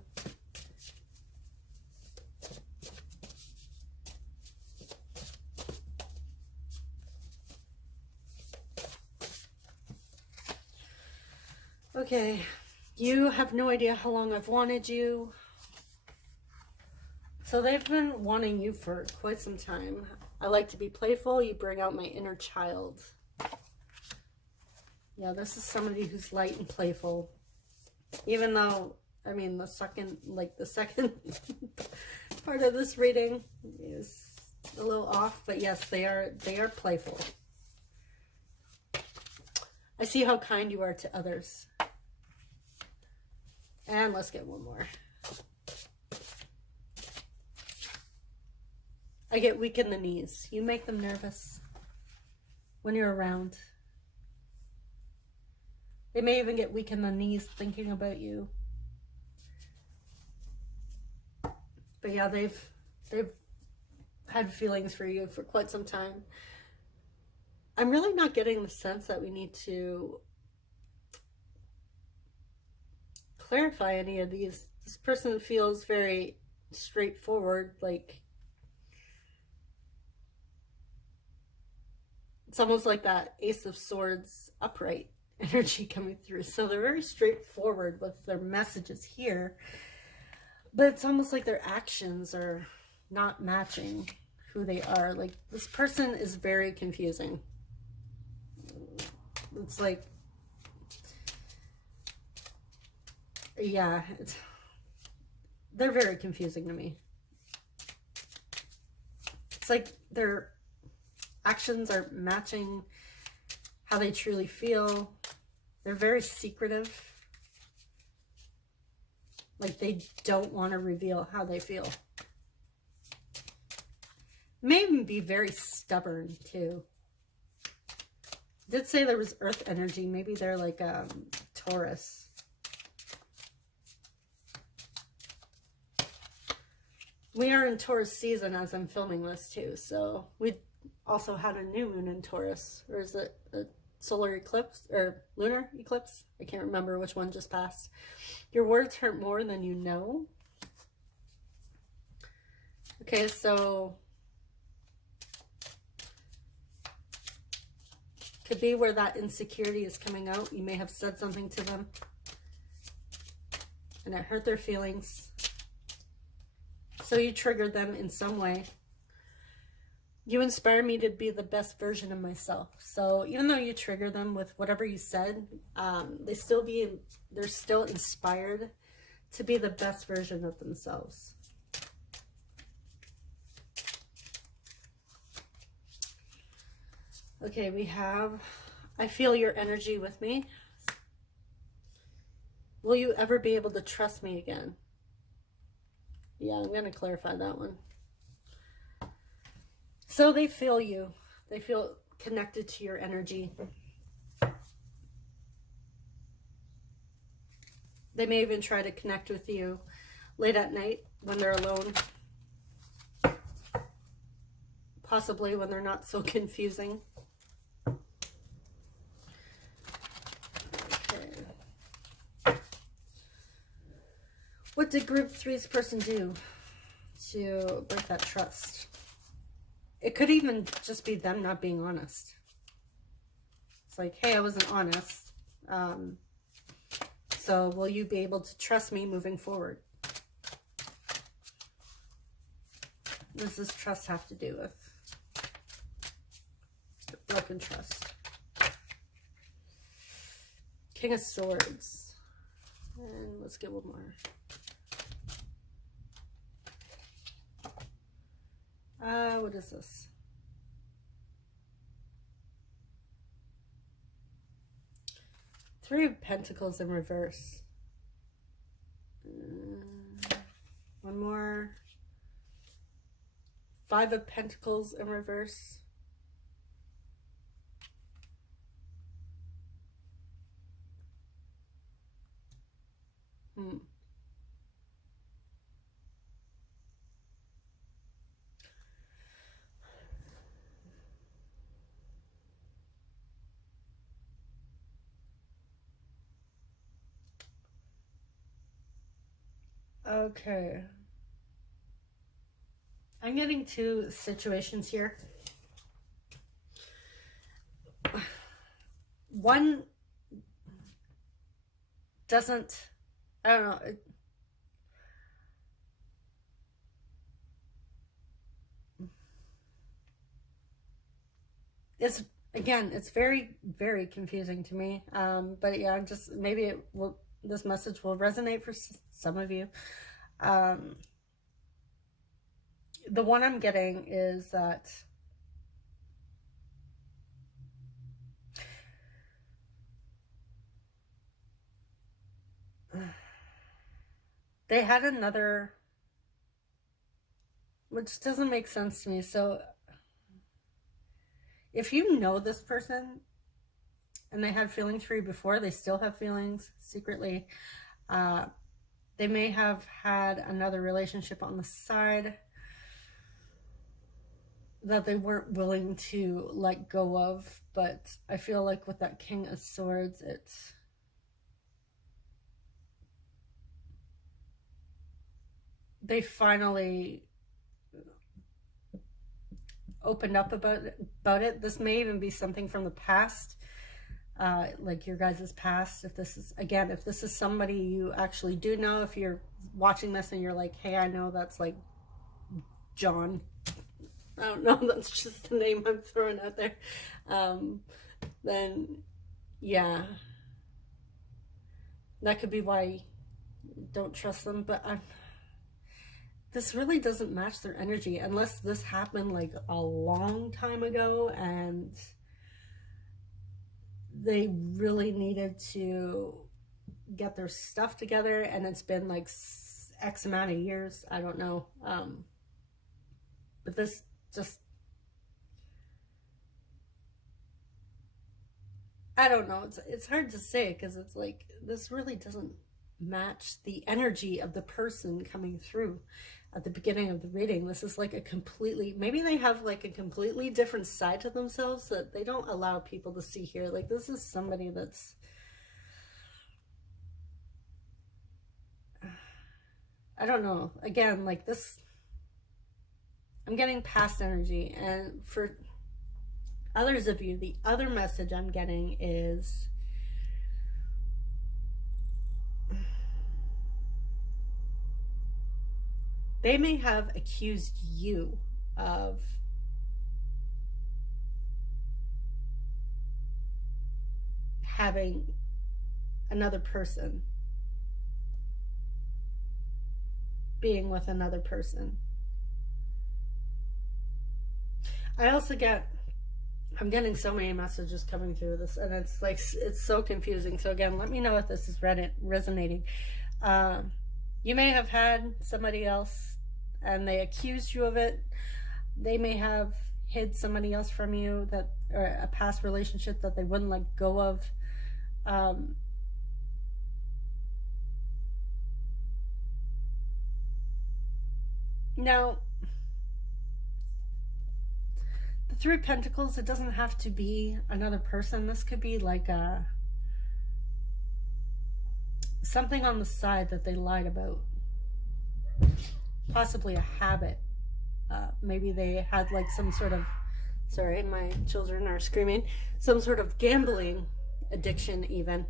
Okay, you have no idea how long I've wanted you. So they've been wanting you for quite some time. I like to be playful. You bring out my inner child. Yeah, this is somebody who's light and playful. Even though, I mean, the second part of this reading is a little off, but yes, they are playful. I see how kind you are to others. And let's get one more. I get weak in the knees. You make them nervous when you're around. They may even get weak in the knees thinking about you. But yeah, they've had feelings for you for quite some time. I'm really not getting the sense that we need to clarify any of these. This person feels very straightforward, like it's almost like that Ace of Swords upright energy coming through. So they're very straightforward with their messages here, but it's almost like their actions are not matching who they are. Like, this person is very confusing. It's like, yeah, they're very confusing to me. It's like their actions are matching how they truly feel. They're very secretive. Like, they don't want to reveal how they feel. May even be very stubborn too. Did say there was earth energy. Maybe they're like Taurus. We are in Taurus season as I'm filming this too. So we also had a new moon in Taurus. Or is it a solar eclipse or lunar eclipse? I can't remember which one just passed. Your words hurt more than you know. Okay, so could be where that insecurity is coming out. You may have said something to them and it hurt their feelings. So you triggered them in some way. You inspire me to be the best version of myself. So even though you trigger them with whatever you said, they're still inspired to be the best version of themselves. Okay, we have, I feel your energy with me. Will you ever be able to trust me again? Yeah, I'm going to clarify that one. So they feel you. They feel connected to your energy. They may even try to connect with you late at night when they're alone. Possibly when they're not so confusing. What did group 3's person do to break that trust? It could even just be them not being honest. It's like, hey, I wasn't honest. So will you be able to trust me moving forward? What does this trust have to do with? Broken trust. King of Swords. And let's get one more. What is this? Three of Pentacles in reverse. One more. Five of Pentacles in reverse. Okay. I'm getting two situations here. One doesn't, I don't know. It's, again, it's very, very confusing to me. But yeah, just maybe it will, this message will resonate for some of you. The one I'm getting is that they had another, which doesn't make sense to me. So if you know this person and they had feelings for you before, they still have feelings secretly. They may have had another relationship on the side that they weren't willing to let go of. But I feel like with that King of Swords, it's, they finally opened up about it. This may even be something from the past, like your guys' past. If this is, again, if this is somebody you actually do know, if you're watching this and you're like, hey, I know that's like John, I don't know, that's just the name I'm throwing out there, then yeah, that could be why you don't trust them. But this really doesn't match their energy unless this happened like a long time ago and they really needed to get their stuff together and it's been like X amount of years. I don't know. But this just, I don't know. It's hard to say because it's like, this really doesn't match the energy of the person coming through at the beginning of the reading. This is like a completely, maybe they have like a completely different side to themselves that they don't allow people to see here. Like, this is somebody that's, I don't know. Again, like this, I'm getting past energy. And for others of you, the other message I'm getting is they may have accused you of having another person, being with another person. I also get, I'm getting so many messages coming through this, and it's like, it's so confusing. So again, let me know if this is resonating. You may have had somebody else and they accused you of it. They may have hid somebody else from you, that, or a past relationship that they wouldn't let go of. Now, the Three of Pentacles, it doesn't have to be another person. This could be like something on the side that they lied about. Possibly a habit. Maybe they had like some sort of, sorry, my children are screaming, some sort of gambling addiction even,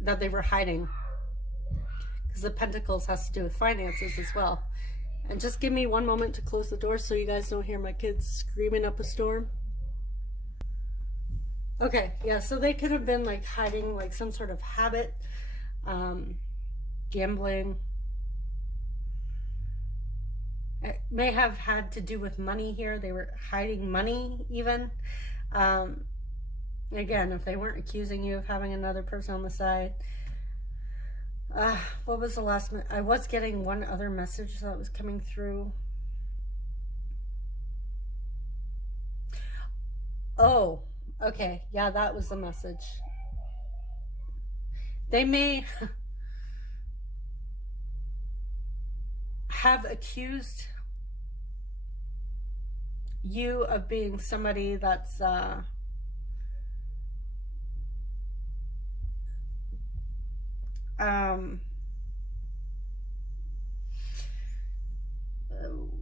that they were hiding. Because the Pentacles has to do with finances as well. And just give me one moment to close the door so you guys don't hear my kids screaming up a storm. Okay, yeah, so they could have been like hiding like some sort of habit, gambling. It may have had to do with money here. They were hiding money even. Again, if they weren't accusing you of having another person on the side. What was the last? I was getting one other message that was coming through. Oh, okay. Yeah, that was the message. They may have accused you of being somebody that's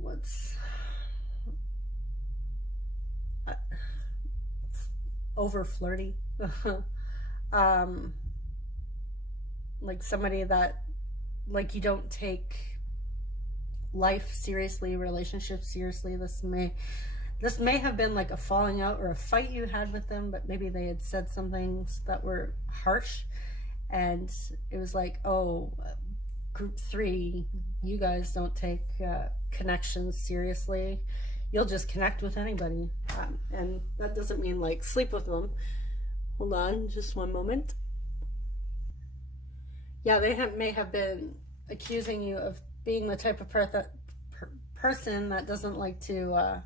what's over flirty. Like somebody that, like, you don't take life seriously, relationships seriously. This may have been like a falling out or a fight you had with them, but maybe they had said some things that were harsh, and it was like, oh, group 3, you guys don't take connections seriously. You'll just connect with anybody, and that doesn't mean like sleep with them. Hold on just one moment. Yeah, they may have been accusing you of being the type of person that doesn't like to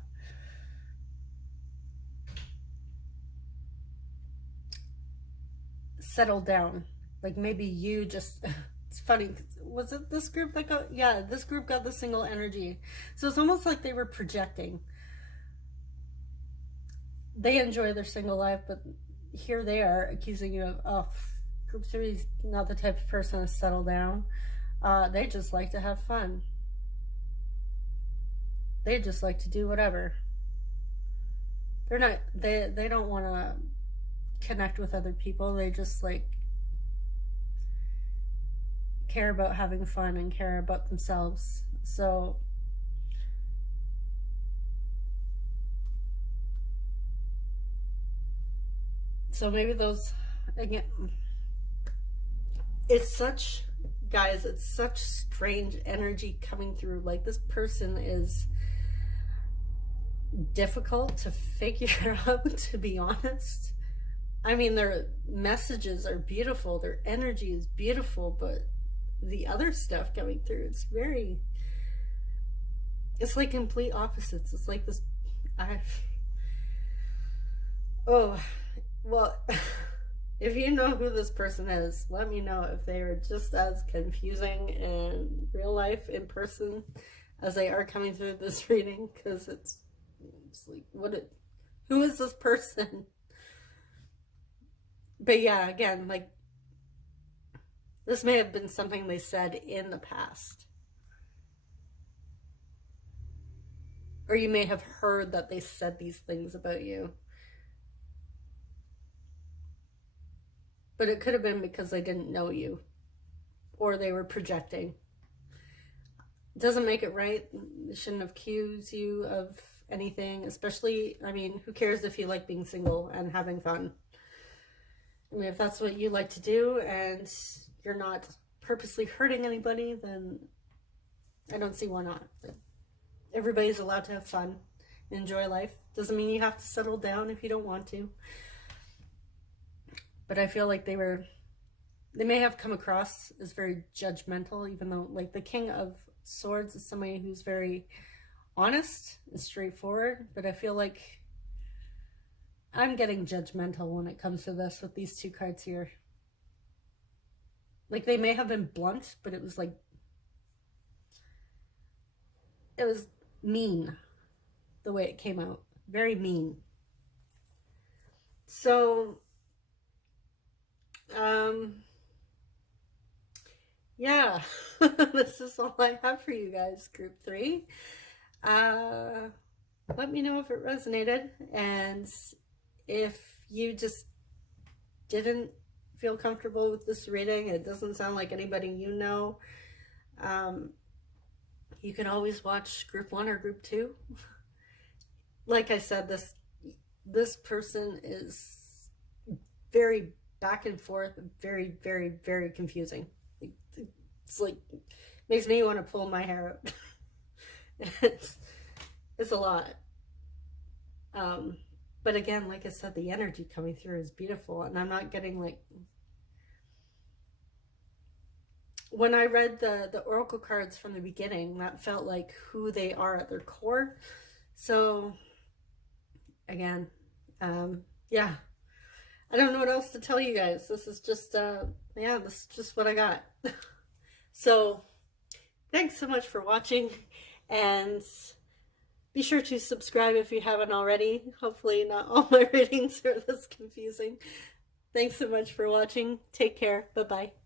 settle down. Like maybe you just it's funny, was it this group that got, yeah, this group got the single energy. So it's almost like they were projecting. They enjoy their single life, but here they are accusing you of, oh, group 3 is not the type of person to settle down. They just like to have fun. They just like to do whatever. They're not, they don't want to connect with other people. They just like care about having fun and care about themselves. So maybe those, again, it's such, guys, it's such strange energy coming through. Like this person is difficult to figure out, to be honest. I mean, their messages are beautiful, their energy is beautiful, but the other stuff coming through, it's like complete opposites. It's like this, oh, well, if you know who this person is, let me know if they are just as confusing in real life, in person, as they are coming through this reading, because it's like, who is this person? But yeah, again, like, this may have been something they said in the past. Or you may have heard that they said these things about you. But it could have been because they didn't know you. Or they were projecting. It doesn't make it right. They shouldn't accuse you of anything. Especially, I mean, who cares if you like being single and having fun? I mean, if that's what you like to do and you're not purposely hurting anybody, then I don't see why not. But everybody's allowed to have fun, enjoy life. Doesn't mean you have to settle down if you don't want to. But I feel like they may have come across as very judgmental, even though, like, the King of Swords is somebody who's very honest and straightforward. But I feel like I'm getting judgmental when it comes to this with these 2 cards here. Like, they may have been blunt, but it was like, it was mean the way it came out. Very mean. So, yeah, this is all I have for you guys, group 3. Let me know if it resonated, and if you just didn't feel comfortable with this reading, it doesn't sound like anybody you know, you can always watch group 1 or group 2. Like I said, this person is very back and forth, very, very, very confusing. It's like, makes me want to pull my hair out. It's a lot. But again, like I said, the energy coming through is beautiful, and I'm not getting, like, when I read the oracle cards from the beginning, that felt like who they are at their core. So again, yeah, I don't know what else to tell you guys. This is just yeah, this is just what I got. So thanks so much for watching, and be sure to subscribe if you haven't already. Hopefully not all my readings are this confusing. Thanks so much for watching. Take care. Bye-bye.